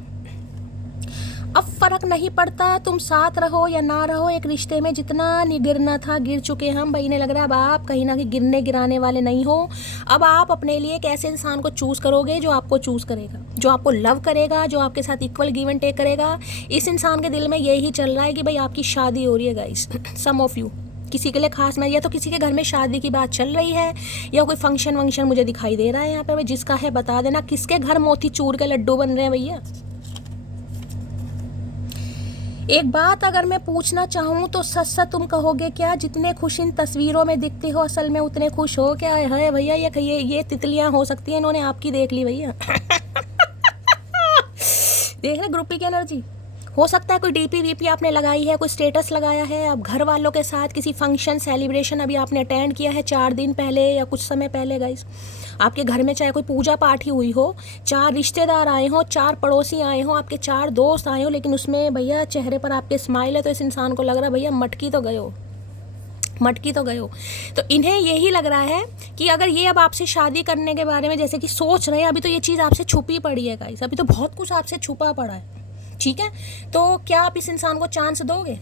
अब फर्क नहीं पड़ता तुम साथ रहो या ना रहो, एक रिश्ते में जितना नहीं गिरना था गिर चुके हम भाई, इन्हें लग रहा है अब आप कहीं ना कहीं गिरने गिराने वाले नहीं हो। अब आप अपने लिए एक ऐसे इंसान को चूज़ करोगे जो आपको चूज़ करेगा, जो आपको लव करेगा, जो आपके साथ इक्वल गिव एंड टेक करेगा। इस इंसान के दिल में यही चल रहा है कि भाई आपकी शादी हो रही है गाइस, सम ऑफ यू किसी के लिए खास में, या तो किसी के घर में शादी की बात चल रही है, या कोई फंक्शन वंक्शन मुझे दिखाई दे रहा है यहाँ पे। भाई जिसका है बता देना, किसके घर मोती चूर के लड्डू बन रहे हैं भैया। एक बात अगर मैं पूछना चाहूँ तो सच सच तुम कहोगे क्या, जितने खुश इन तस्वीरों में दिखते हो असल में उतने खुश हो क्या? है भैया ये तितलियाँ हो सकती हैं, इन्होंने आपकी देख ली भैया। देख रहे ग्रुपी की एनर्जी, हो सकता है कोई डीपी वीपी आपने लगाई है, कोई स्टेटस लगाया है, अब घर वालों के साथ किसी फंक्शन सेलिब्रेशन अभी आपने अटेंड किया है 4 दिन पहले या कुछ समय पहले गाइस, आपके घर में चाहे कोई पूजा पाठ ही हुई हो, 4 रिश्तेदार आए हों, 4 पड़ोसी आए हों, आपके 4 दोस्त आए हों, लेकिन उसमें भैया चेहरे पर आपके स्माइल है, तो इस इंसान को लग रहा है भैया मटकी तो गए हो, मटकी तो गए हो। तो इन्हें यही लग रहा है कि अगर ये अब आपसे शादी करने के बारे में जैसे कि सोच रहे हैं, अभी तो ये चीज़ आपसे छुपी पड़ी है गाइस, अभी तो बहुत कुछ आपसे छुपा पड़ा है, ठीक है। तो क्या आप इस इंसान को चांस दोगे?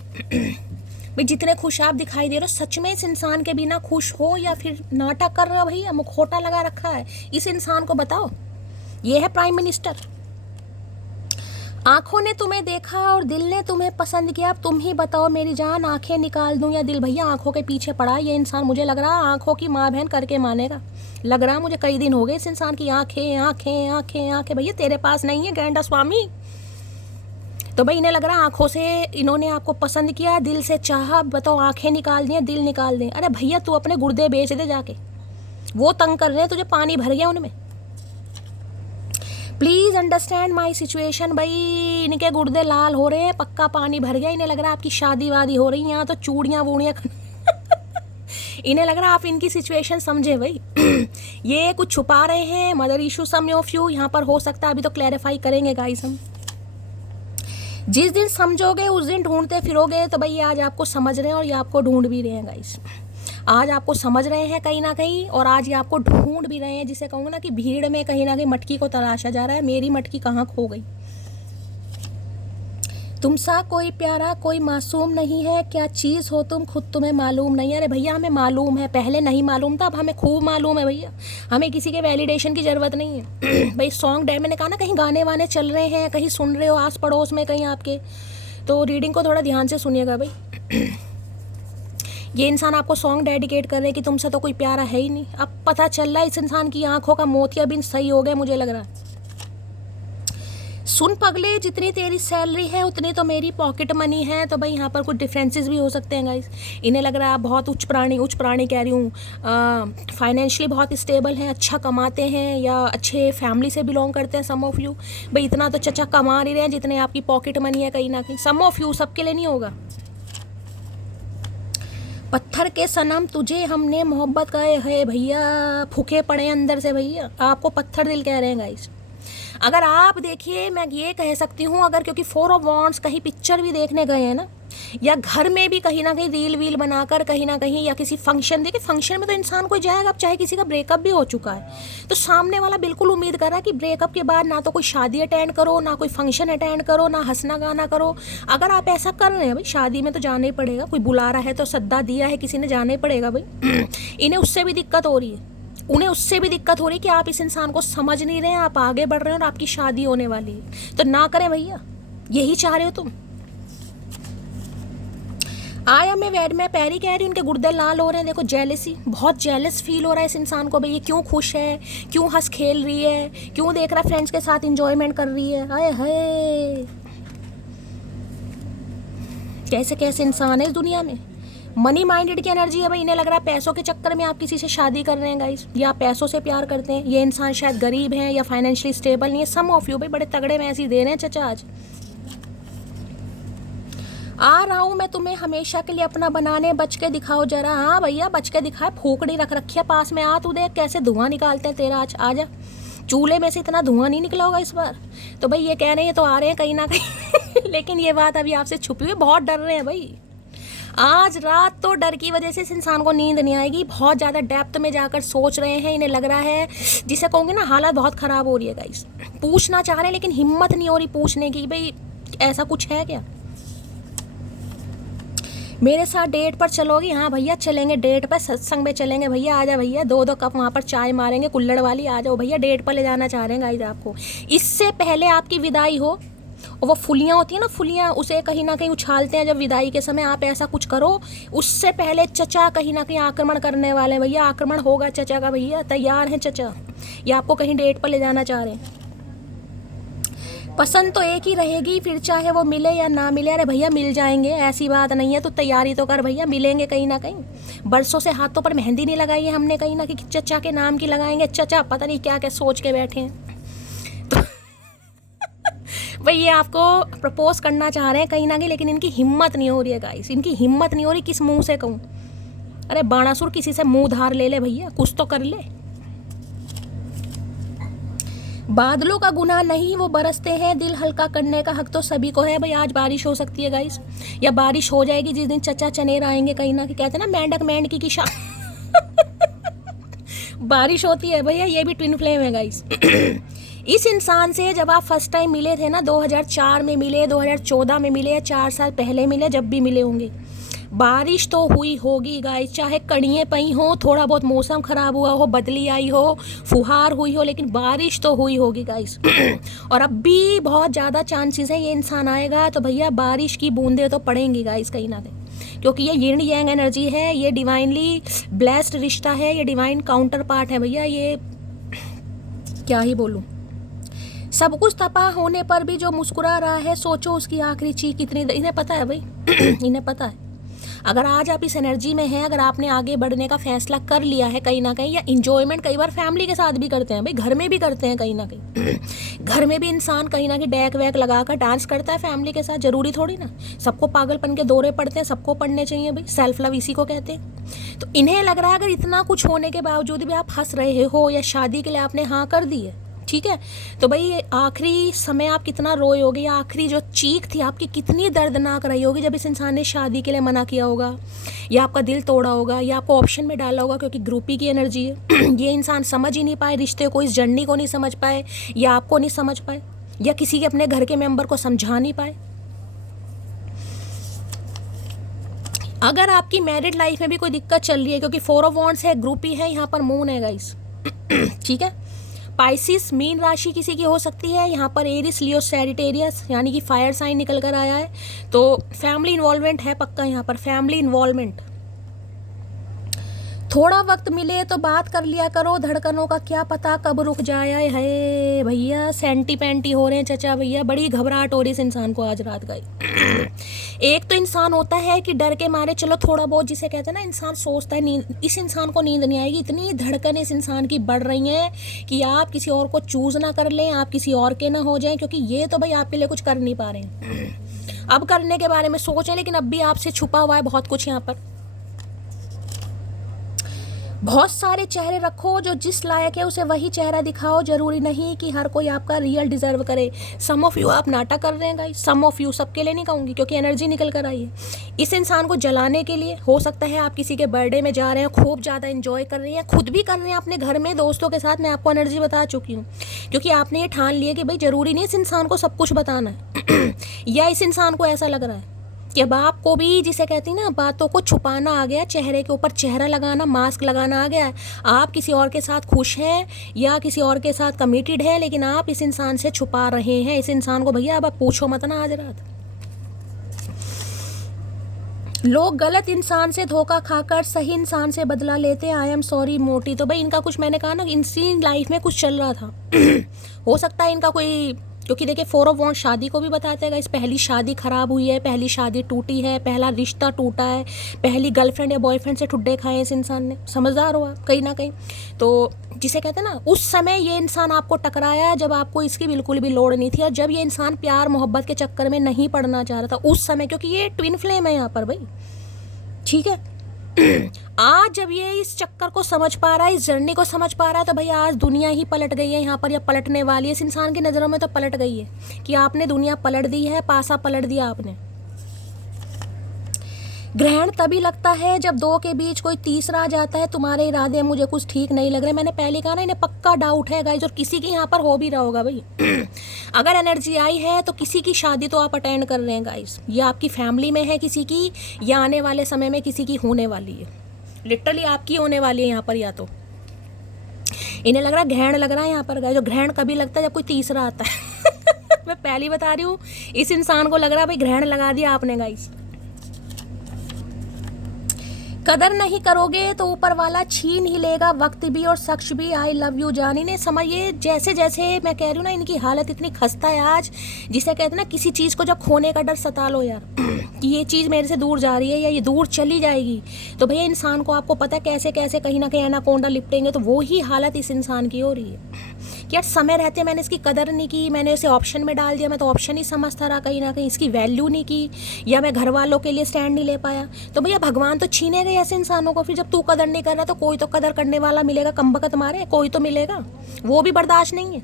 भाई जितने खुश आप दिखाई दे रहे हो, सच में इस इंसान के बिना खुश हो या फिर नाटक कर रहे हो भैया, मुखौटा लगा रखा है, इस इंसान को बताओ। ये है प्राइम मिनिस्टर। आंखों ने तुम्हें देखा और दिल ने तुम्हें पसंद किया, अब तुम ही बताओ मेरी जान, आंखें निकाल दूं या दिल? भैया आंखों के पीछे पड़ा है ये इंसान, मुझे लग रहा है आंखों की माँ बहन करके मानेगा, लग रहा है मुझे कई दिन हो गए इस इंसान की आंखें आंखें आंखें आंखें। भैया तेरे पास नहीं है गैंडा स्वामी, तो भाई इन्हें लग रहा है आंखों से इन्होंने आपको पसंद किया, दिल से चाहा, बताओ आंखें निकाल दिए, दिल निकाल दें। अरे भैया तू अपने गुर्दे बेच दे जाके, वो तंग कर रहे हैं तुझे, पानी भर गया उनमें। Please understand my situation. भाई इनके गुर्दे लाल हो रहे हैं, पक्का पानी भर गया, इन्हें लग रहा है आपकी शादी वादी हो रही है, यहाँ तो चूड़ियाँ वूड़ियाँ इन्हें लग रहा है आप इनकी सिचुएशन समझे भाई। ये कुछ छुपा रहे हैं, mother issue some of you यहाँ पर हो सकता है, अभी तो क्लैरिफाई करेंगे गाइस हम। जिस दिन समझोगे उस दिन ढूंढते फिरोगे, तो भाई आज आपको समझ रहे हैं और ये आपको ढूंढ भी रहे हैं गाइस। आज आपको समझ रहे हैं कहीं ना कहीं, और आज ये आपको ढूंढ भी रहे हैं, जिसे कहूँगा ना कि भीड़ में कहीं ना कहीं मटकी को तलाशा जा रहा है, मेरी मटकी कहाँ खो गई। तुमसा कोई प्यारा कोई मासूम नहीं है, क्या चीज़ हो तुम खुद तुम्हें मालूम नहीं है। अरे भैया हमें मालूम है, पहले नहीं मालूम था, अब हमें खूब मालूम है भैया, हमें किसी के वैलिडेशन की ज़रूरत नहीं है। भाई सॉन्ग डे मैंने कहा ना, कहीं गाने वाने चल रहे हैं, कहीं सुन रहे हो आस पड़ोस में कहीं आपके, तो रीडिंग को थोड़ा ध्यान से सुनिएगा भाई। ये इंसान आपको सॉन्ग डेडिकेट कर रहे हैं कि तुमसे तो कोई प्यारा है ही नहीं। अब पता चल रहा है इस इंसान की आंखों का मोतियाबिंद सही हो गया, मुझे लग रहा है। सुन पगले, जितनी तेरी सैलरी है उतनी तो मेरी पॉकेट मनी है। तो भाई यहाँ पर कुछ डिफरेंसेस भी हो सकते हैं गाइस। इन्हें लग रहा है आप बहुत उच्च प्राणी कह रही हूँ, फाइनेंशियली बहुत स्टेबल हैं, अच्छा कमाते हैं, या अच्छे फैमिली से बिलोंग करते हैं सम ऑफ यू। भाई इतना तो चचा कमा नहीं रहे हैं जितने आपकी पॉकेट मनी है कहीं ना कहीं, सम ऑफ यू, सबके लिए नहीं होगा। पत्थर के सनम तुझे हमने मोहब्बत का है भैया, फूके पड़े अंदर से भैया, आपको पत्थर दिल कह रहे हैं गाइस। अगर आप देखिए, मैं ये कह सकती हूँ, अगर क्योंकि 4 ऑफ वॉन्ड्स कहीं पिक्चर भी देखने गए हैं ना, या घर में भी कहीं ना कहीं रील वील बनाकर कहीं ना कहीं, या किसी फंक्शन, देखिए फंक्शन में तो इंसान कोई जाएगा, अब चाहे किसी का ब्रेकअप भी हो चुका है, तो सामने वाला बिल्कुल उम्मीद कर रहा है कि ब्रेकअप के बाद ना तो कोई शादी अटेंड करो, ना कोई फंक्शन अटेंड करो, ना हंसना गाना करो। अगर आप ऐसा कर रहे हैं भाई, शादी में तो जाना ही पड़ेगा, कोई बुला रहा है तो सद्दा दिया है किसी ने, जाना ही पड़ेगा भाई। इन्हें उससे भी दिक्कत हो रही है, उन्हें उससे भी दिक्कत हो रही है कि आप इस इंसान को समझ नहीं रहे हैं, आप आगे बढ़ रहे हैं और आपकी शादी होने वाली है, तो ना करें भैया, यही चाह रहे हो तुम। आया मैं पैरी कह रही हूँ, उनके गुर्दे लाल हो रहे हैं, देखो जेलसी, बहुत जेलस फील हो रहा है इस इंसान को, भैया क्यों खुश है, क्यों हंस खेल रही है, क्यों देख रहा है फ्रेंड्स के साथ इंजॉयमेंट कर रही है। हाय हाय, कैसे कैसे इंसान है इस दुनिया में। मनी माइंडेड की एनर्जी है भाई, इन्हें लग रहा है पैसों के चक्कर में आप किसी से शादी कर रहे हैं गाइस, या पैसों से प्यार करते हैं। ये इंसान शायद गरीब है या फाइनेंशियली स्टेबल नहीं है, सम ऑफ यू भाई बड़े तगड़े मैसेज दे रहे हैं चचा आज। आ रहा हूँ मैं तुम्हें हमेशा के लिए अपना बनाने, बच के दिखाओ जरा। हाँ भैया बच के दिखाए, फूकड़ी रख रखी है पास में, आ तू देख कैसे धुआं निकालते हैं तेरा, आज आ जा, चूल्हे में से इतना धुआं नहीं निकला होगा इस बार। तो भाई ये कह रहे हैं तो आ रहे हैं कहीं ना कहीं लेकिन ये बात अभी आपसे छुपी हुई, बहुत डर रहे हैं भाई। आज रात तो डर की वजह से इस इंसान को नींद नहीं आएगी, बहुत ज़्यादा डेप्थ में जाकर सोच रहे हैं, इन्हें लग रहा है, जिसे कहूँगी ना हालत बहुत ख़राब हो रही है गाइस। पूछना चाह रहे हैं लेकिन हिम्मत नहीं हो रही पूछने की, भाई ऐसा कुछ है क्या। मेरे साथ डेट पर चलोगी? हाँ भैया चलेंगे डेट पर, सत्संग में चलेंगे भैया, आ जा भैया, 2-2 कप वहाँ पर चाय मारेंगे कुल्हड़ वाली, आ जाओ भैया, डेट पर ले जाना चाह रहे हैं गाइस आपको। इससे पहले आपकी विदाई हो, और वो फुलियाँ होती हैं ना, फुलियाँ उसे कहीं ना कहीं उछालते हैं जब विदाई के समय, आप ऐसा कुछ करो, उससे पहले चचा कहीं ना कहीं आक्रमण करने वाले हैं भैया, आक्रमण होगा चचा का भैया, तैयार हैं चचा, ये आपको कहीं डेट पर ले जाना चाह रहे हैं। पसंद तो एक ही रहेगी, फिर चाहे वो मिले या ना मिले। अरे भैया मिल जाएंगे, ऐसी बात नहीं है, तो तैयारी तो कर भैया, मिलेंगे कहीं ना कहीं। बरसों से हाथों पर मेहंदी नहीं लगाई है हमने कहीं ना कहीं, चचा के नाम की लगाएंगे, चचा पता नहीं क्या क्या सोच के बैठे हैं। तो भाई ये आपको प्रपोज करना चाह रहे हैं कहीं ना कहीं, लेकिन इनकी हिम्मत नहीं हो रही है गाइस, इनकी हिम्मत नहीं हो रही, किस मुंह से कहूँ। अरे बाणासुर किसी से मुंह धार ले ले भैया, कुछ तो कर ले। बादलों का गुनाह नहीं, वो बरसते हैं, दिल हल्का करने का हक तो सभी को है। भाई आज बारिश हो सकती है गाइस, या बारिश हो जाएगी जिस दिन चचा चनेर आएंगे कहीं ना कहीं, कहते हैं ना मेंढक मेंढकी की बारिश होती है भैया, ये भी ट्विन फ्लेम है गाइस। इस इंसान से जब आप फर्स्ट टाइम मिले थे ना, 2004 में मिले, 2014 में मिले, 4 साल पहले मिले, जब भी मिले होंगे, बारिश तो हुई होगी गाइस, चाहे कड़ियाँ पई हो, थोड़ा बहुत मौसम ख़राब हुआ हो, बदली आई हो, फुहार हुई हो, लेकिन बारिश तो हुई होगी गाइस। और अब भी बहुत ज़्यादा चांसेस हैं ये इंसान आएगा, तो भैया बारिश की बूंदें तो पड़ेंगी गाइस कहीं ना कहीं, क्योंकि ये यिन यांग एनर्जी है, ये डिवाइनली ब्लेस्ड रिश्ता है, ये डिवाइन काउंटर पार्ट है भैया, ये क्या ही बोलूँ। सब कुछ तपा होने पर भी जो मुस्कुरा रहा है, सोचो उसकी आखिरी चीख कितनी, इन्हें पता है भाई इन्हें पता है। अगर आज आप इस एनर्जी में हैं, अगर आपने आगे बढ़ने का फैसला कर लिया है कहीं ना कहीं, या इंजॉयमेंट कई बार फैमिली के साथ भी करते हैं भाई, घर में भी करते हैं कहीं ना कहीं घर में भी इंसान कहीं ना कहीं डेक वैक लगाकर डांस करता है फैमिली के साथ, जरूरी थोड़ी ना सबको पागलपन के दौरे पड़ते हैं, सबको पढ़ने चाहिए भाई, सेल्फ लव इसी को कहते हैं। तो इन्हें लग रहा है अगर इतना कुछ होने के बावजूद भी आप हंस रहे हो, या शादी के लिए आपने हाँ कर दी है, ठीक है। तो भाई आखिरी समय आप कितना रोए होगे, या आखिरी जो चीख थी आपकी कितनी दर्दनाक रही होगी जब इस इंसान ने शादी के लिए मना किया होगा, या आपका दिल तोड़ा होगा, या आपको ऑप्शन में डाला होगा, क्योंकि ग्रुपी की एनर्जी है। ये इंसान समझ ही नहीं पाए रिश्ते को, इस जर्नी को नहीं समझ पाए, या आपको नहीं समझ पाए, या किसी के अपने घर के मेंबर को समझा नहीं पाए। अगर आपकी मैरिड लाइफ में भी कोई दिक्कत चल रही है, क्योंकि 4 ऑफ वॉन्ड्स है, ग्रुपी है, यहाँ पर मून है गाइस। ठीक है। पाइसिस मीन राशि किसी की हो सकती है, यहाँ पर एरिस, लियो, सैजिटेरियस यानी कि फायर साइन निकल कर आया है। तो फैमिली इन्वॉल्वमेंट है पक्का, यहाँ पर फैमिली इन्वॉल्वमेंट। थोड़ा वक्त मिले तो बात कर लिया करो, धड़कनों का क्या पता कब रुक जाए है भैया। सेंटी पेंटी हो रहे हैं चचा भैया, बड़ी घबराहट हो रही है इस इंसान को आज रात गई। एक तो इंसान होता है कि डर के मारे चलो थोड़ा बहुत, जिसे कहते हैं ना, इंसान सोचता है नींद, इस इंसान को नींद नहीं आएगी, इतनी धड़कन इस इंसान की बढ़ रही हैं कि आप किसी और को चूज ना कर लें, आप किसी और के ना हो जाएं, क्योंकि ये तो भाई आपके लिए कुछ कर नहीं पा रहे हैं। अब करने के बारे में सोचें, लेकिन अब भी आपसे छुपा हुआ है बहुत कुछ। यहाँ पर बहुत सारे चेहरे रखो, जो जिस लायक है उसे वही चेहरा दिखाओ। जरूरी नहीं कि हर कोई आपका रियल डिजर्व करे। सम ऑफ यू आप नाटक कर रहे हैं गाइस, सम ऑफ यू, सबके लिए नहीं कहूँगी क्योंकि एनर्जी निकल कर आई है। इस इंसान को जलाने के लिए हो सकता है आप किसी के बर्थडे में जा रहे हैं, खूब ज़्यादा एंजॉय कर रहे हैं, खुद भी कर रहे हैं अपने घर में दोस्तों के साथ। मैं आपको एनर्जी बता चुकी हूँ, क्योंकि आपने ये ठान लिया कि भाई ज़रूरी नहीं इस इंसान को सब कुछ बताना है। या इस इंसान को ऐसा लग रहा है कि अब आपको भी, जिसे कहती ना, बातों को छुपाना आ गया, चेहरे के ऊपर चेहरा लगाना, मास्क लगाना आ गया है। आप किसी और के साथ खुश हैं या किसी और के साथ कमिटेड है, लेकिन आप इस इंसान से छुपा रहे हैं। इस इंसान को भैया अब आप पूछो मत ना आज रात। लोग गलत इंसान से धोखा खाकर सही इंसान से बदला लेते हैं। आई एम सॉरी मोटी। तो भाई इनका कुछ, मैंने कहा ना, इनकी लाइफ में कुछ चल रहा था। हो सकता है इनका कोई, क्योंकि देखिए 4 ऑफ वॉन्ड शादी को भी बताते हैं गाइस। पहली शादी खराब हुई है, पहली शादी टूटी है, पहला रिश्ता टूटा है, पहली गर्लफ्रेंड या बॉयफ्रेंड से ठुड्डे खाए इस इंसान ने। समझदार हो आप कहीं ना कहीं। तो जिसे कहते हैं ना, उस समय ये इंसान आपको टकराया जब आपको इसकी बिल्कुल भी लोड़ नहीं थी, और जब ये इंसान प्यार मोहब्बत के चक्कर में नहीं पड़ना चाह रहा था उस समय, क्योंकि ये ट्विन फ्लेम है यहाँ पर भाई। ठीक है। आज जब ये इस चक्कर को समझ पा रहा है, इस जर्नी को समझ पा रहा है, तो भैया आज दुनिया ही पलट गई है यहाँ पर, या पलटने वाली है। इस इंसान की नज़रों में तो पलट गई है कि आपने दुनिया पलट दी है, पासा पलट दिया आपने। ग्रहण तभी लगता है जब 2 के बीच कोई तीसरा आ जाता है। तुम्हारे इरादे मुझे कुछ ठीक नहीं लग रहे। मैंने पहले कहा ना, इन्हें पक्का डाउट है गाइस, और किसी की यहाँ पर हो भी रहा होगा भाई। अगर एनर्जी आई है तो किसी की शादी तो आप अटेंड कर रहे हैं गाइस, या आपकी फैमिली में है किसी की, या आने वाले समय में किसी की होने वाली है। लिटरली आपकी होने वाली है यहाँ पर। या तो इन्हें लग रहा है ग्रहण लग रहा है यहाँ पर गाइस। जो ग्रहण कभी लगता है जब कोई तीसरा आता है। मैं पहली बता रही हूँ, इस इंसान को लग रहा है भाई ग्रहण लगा दिया आपने गाइस। कदर नहीं करोगे तो ऊपर वाला छीन ही लेगा वक्त भी और शख्स भी। आई लव यू जानी ने समझिए, जैसे जैसे मैं कह रही हूँ ना, इनकी हालत इतनी खस्ता है आज, जिसे कहते हैं ना, किसी चीज़ को जब खोने का डर सता लो यार, कि ये चीज़ मेरे से दूर जा रही है या ये दूर चली जाएगी, तो भैया इंसान को आपको पता है कैसे कैसे कहीं ना कहीं एनाकोंडा लिपटेंगे। तो वो ही हालत इस इंसान की हो रही है कि यार समय रहते मैंने इसकी कदर नहीं की, मैंने इसे ऑप्शन में डाल दिया, मैं तो ऑप्शन ही समझता रहा, कहीं ना कहीं इसकी वैल्यू नहीं की, या मैं घर वालों के लिए स्टैंड नहीं ले पाया। तो भैया भगवान तो छीने गए ऐसे इंसानों को। फिर जब तू कदर नहीं कर रहा तो कोई तो कदर करने वाला मिलेगा, कमबख्त मारे कोई तो मिलेगा। वो भी बर्दाश्त नहीं है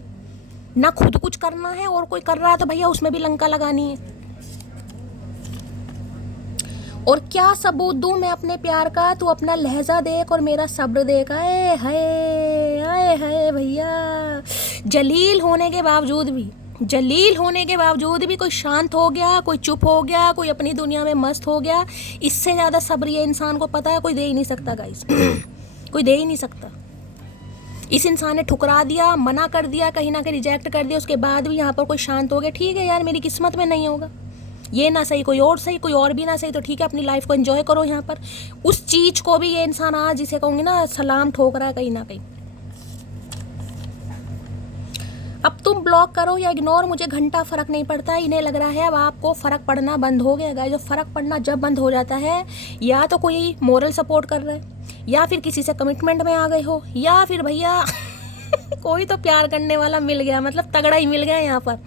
ना, खुद कुछ करना है और कोई कर रहा है तो भैया उसमें भी लंका लगानी है। और क्या सबूत दूं मैं अपने प्यार का, तू अपना लहजा देख और मेरा सब्र देख। आए हाय आए हाय भैया, जलील होने के बावजूद भी कोई शांत हो गया, कोई चुप हो गया, कोई अपनी दुनिया में मस्त हो गया। इससे ज़्यादा सब्र ये इंसान को पता है कोई दे ही नहीं सकता गाइस। कोई दे ही नहीं सकता। इस इंसान ने ठुकरा दिया, मना कर दिया, कहीं ना कहीं रिजेक्ट कर दिया, उसके बाद भी यहाँ पर कोई शांत हो गया। ठीक है यार, मेरी किस्मत में नहीं होगा, ये ना सही कोई और सही, कोई और भी ना सही, तो ठीक है अपनी लाइफ को एंजॉय करो। यहाँ पर उस चीज़ को भी ये इंसान आज, जिसे कहूँगी ना, सलाम ठोक रहा है कहीं ना कहीं। अब तुम ब्लॉक करो या इग्नोर, मुझे घंटा फर्क नहीं पड़ता। इन्हें लग रहा है अब आपको फ़र्क पड़ना बंद हो गया गाइस। जो फ़र्क पड़ना जब बंद हो जाता है, या तो कोई मोरल सपोर्ट कर रहा है, या फिर किसी से कमिटमेंट में आ गए हो, या फिर भैया कोई तो प्यार करने वाला मिल गया, मतलब तगड़ा ही मिल गया यहाँ पर,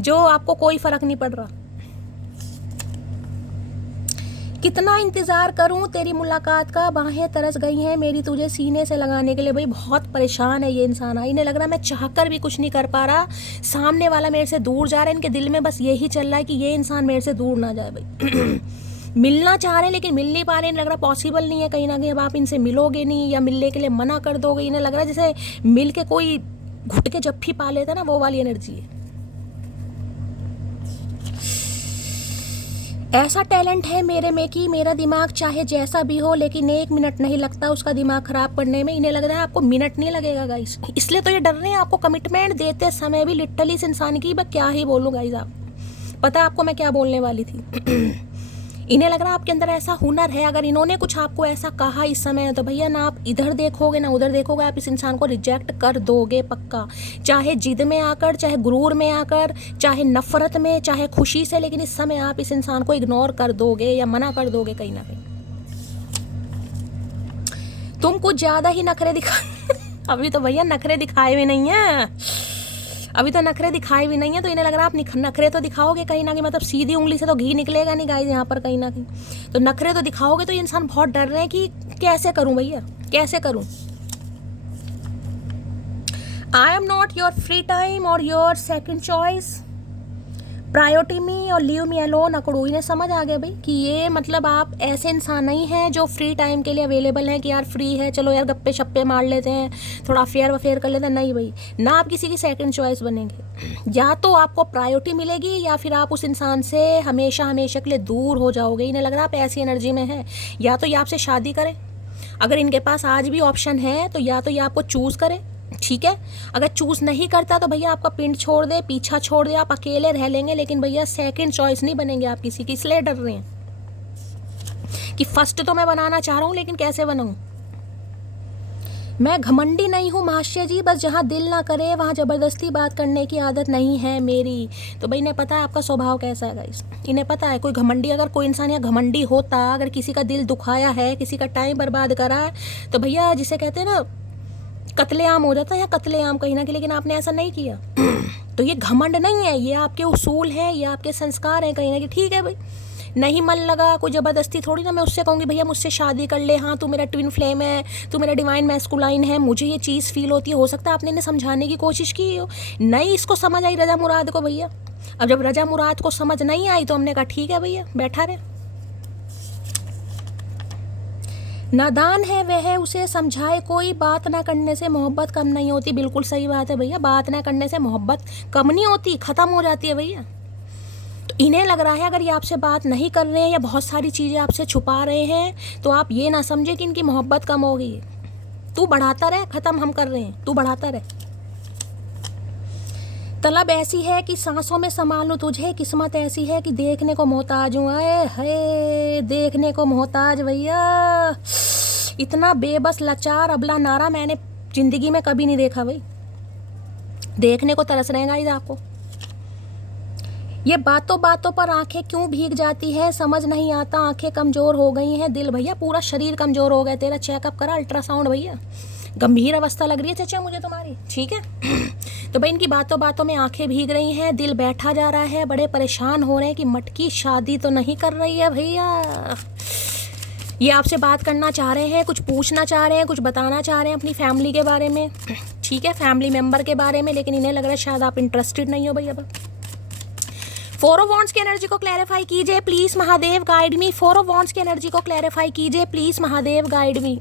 जो आपको कोई फ़र्क नहीं पड़ रहा। कितना इंतज़ार करूं तेरी मुलाकात का, बाहें तरस गई हैं मेरी तुझे सीने से लगाने के लिए। भाई बहुत परेशान है ये इंसान। इन्हें लग रहा है मैं चाहकर भी कुछ नहीं कर पा रहा, सामने वाला मेरे से दूर जा रहा है। इनके दिल में बस यही चल रहा है कि ये इंसान मेरे से दूर ना जाए भाई। मिलना चाह रहे हैं लेकिन मिल नहीं पा रहे हैं। लग रहा पॉसिबल नहीं है कहीं ना कहीं। अब आप इनसे मिलोगे नहीं या मिलने के लिए मना कर दोगे। इन्हें लग रहा है जैसे मिल के कोई घुट के जप्फी पा लेता ना, वो वाली एनर्जी है। ऐसा टैलेंट है मेरे में कि मेरा दिमाग चाहे जैसा भी हो लेकिन 1 मिनट नहीं लगता उसका दिमाग खराब करने में। इन्हें लग रहा है आपको मिनट नहीं लगेगा गाइस, इसलिए तो ये डर रहे हैं आपको कमिटमेंट देते समय भी। लिटरली इस इंसान की मैं क्या ही बोलूँ गाइस। आप पता है आपको मैं क्या बोलने वाली थी। इन्हें लग रहा है आपके अंदर ऐसा हुनर है, अगर इन्होंने कुछ आपको ऐसा कहा इस समय तो भैया ना आप इधर देखोगे ना उधर देखोगे, आप इस इंसान को रिजेक्ट कर दोगे पक्का। चाहे जिद में आकर, चाहे गुरूर में आकर, चाहे नफरत में, चाहे खुशी से, लेकिन इस समय आप इस इंसान को इग्नोर कर दोगे या मना कर दोगे कहीं ना कहीं। तुम कुछ ज़्यादा ही नखरे दिखा अभी तो भैया नखरे दिखाए भी नहीं है, अभी तो नखरे दिखाए भी नहीं है। तो इन्हें लग रहा है आप नखरे तो दिखाओगे कहीं ना कहीं, मतलब सीधी उंगली से तो घी निकलेगा नहीं गाइस यहाँ पर कहीं ना कहीं। तो नखरे तो दिखाओगे। तो ये इंसान बहुत डर रहे हैं कि कैसे करूं भैया, कैसे करूं। I am not your free time और योर सेकंड चॉइस, प्रायोरिटी मी और लीव मी अलोन अकड़ू। इन्हें समझ आ गया भाई कि ये मतलब आप ऐसे इंसान नहीं हैं जो फ्री टाइम के लिए अवेलेबल हैं कि यार फ्री है चलो यार गप्पे शप्पे मार लेते हैं, थोड़ा अफेयर कर लेते हैं। नहीं भाई, ना आप किसी की सेकंड चॉइस बनेंगे। या तो आपको प्रायोरिटी मिलेगी या फिर आप उस इंसान से हमेशा हमेशा के लिए दूर हो जाओगे। इन्हें लग रहा है आप ऐसी एनर्जी में हैं। या तो ये आपसे शादी करें, अगर इनके पास आज भी ऑप्शन है तो या तो ये आपको चूज़ करें, ठीक है। अगर चूज़ नहीं करता तो भैया आपका पिंड छोड़ दे, पीछा छोड़ दे, आप अकेले रह लेंगे। लेकिन भैया सेकंड चॉइस नहीं बनेंगे आप किसी की। इसलिए डर रहे हैं कि फर्स्ट तो मैं बनाना चाह रहा हूँ लेकिन कैसे बनाऊँ। मैं घमंडी नहीं हूँ महाशय जी, बस जहाँ दिल ना करे वहाँ ज़बरदस्ती बात करने की आदत नहीं है मेरी। तो भाई इन्हें पता है आपका स्वभाव कैसा है गाइस। इन्हें पता है कोई घमंडी, अगर कोई इंसान या घमंडी होता, अगर किसी का दिल दुखाया है, किसी का टाइम बर्बाद करा है, तो भैया जिसे कहते हैं ना कत्लेआम हो जाता है या कत्लेआम कहीं ना कहीं। लेकिन आपने ऐसा नहीं किया। तो ये घमंड नहीं है, ये आपके उसूल है, ये आपके संस्कार हैं कहीं ना कहीं। ठीक है भाई, नहीं मन लगा, कोई ज़बरदस्ती थोड़ी ना मैं उससे कहूँगी भैया मुझसे शादी कर ले, हाँ तू मेरा ट्विन फ्लेम है, तू मेरा डिवाइन मैस्कुलाइन है, मुझे ये चीज़ फील होती है। हो सकता है आपने इन्हें समझाने की कोशिश की हो, नहीं इसको समझ आई रजा मुराद को भैया। अब जब रजा मुराद को समझ नहीं आई तो हमने कहा ठीक है भैया बैठा रहे। नादान है वह उसे समझाए कोई, बात ना करने से मोहब्बत कम नहीं होती। बिल्कुल सही बात है भैया, बात ना करने से मोहब्बत कम नहीं होती, ख़त्म हो जाती है भैया। तो इन्हें लग रहा है अगर ये आपसे बात नहीं कर रहे हैं या बहुत सारी चीज़ें आपसे छुपा रहे हैं तो आप ये ना समझे कि इनकी मोहब्बत कम हो गई है। तू बढ़ाता रहे, ख़त्म हम कर रहे हैं, तू बढ़ाता रहे। तलब ऐसी है कि सांसों में संभाल लूँ तुझे, किस्मत ऐसी है कि देखने को मोहताज हूँ। आए है देखने को मोहताज भैया, इतना बेबस लाचार अबला नारा मैंने ज़िंदगी में कभी नहीं देखा भाई। देखने को तरस रहेगा इधर आपको। ये बातों बातों पर आंखें क्यों भीग जाती है समझ नहीं आता, आंखें कमज़ोर हो गई हैं। दिल भैया पूरा शरीर कमज़ोर हो गया तेरा, चेकअप करा अल्ट्रासाउंड भैया, गंभीर अवस्था लग रही है चाचा मुझे तुम्हारी, ठीक है। तो भाई इनकी बातों बातों में आंखें भीग रही हैं, दिल बैठा जा रहा है, बड़े परेशान हो रहे हैं कि मटकी शादी तो नहीं कर रही है भैया। ये आपसे बात करना चाह रहे हैं, कुछ पूछना चाह रहे हैं, कुछ बताना चाह रहे हैं अपनी फैमिली के बारे में, ठीक है, फैमिली मेम्बर के बारे में। लेकिन इन्हें लग रहा है शायद आप इंटरेस्टेड नहीं हो भैया। 4 ऑफ वॉन्ड्स की एनर्जी को क्लैरिफाई कीजिए please Mahadev guide me. 4 of wands की एनर्जी को क्लैरिफाई कीजिए please Mahadev guide me.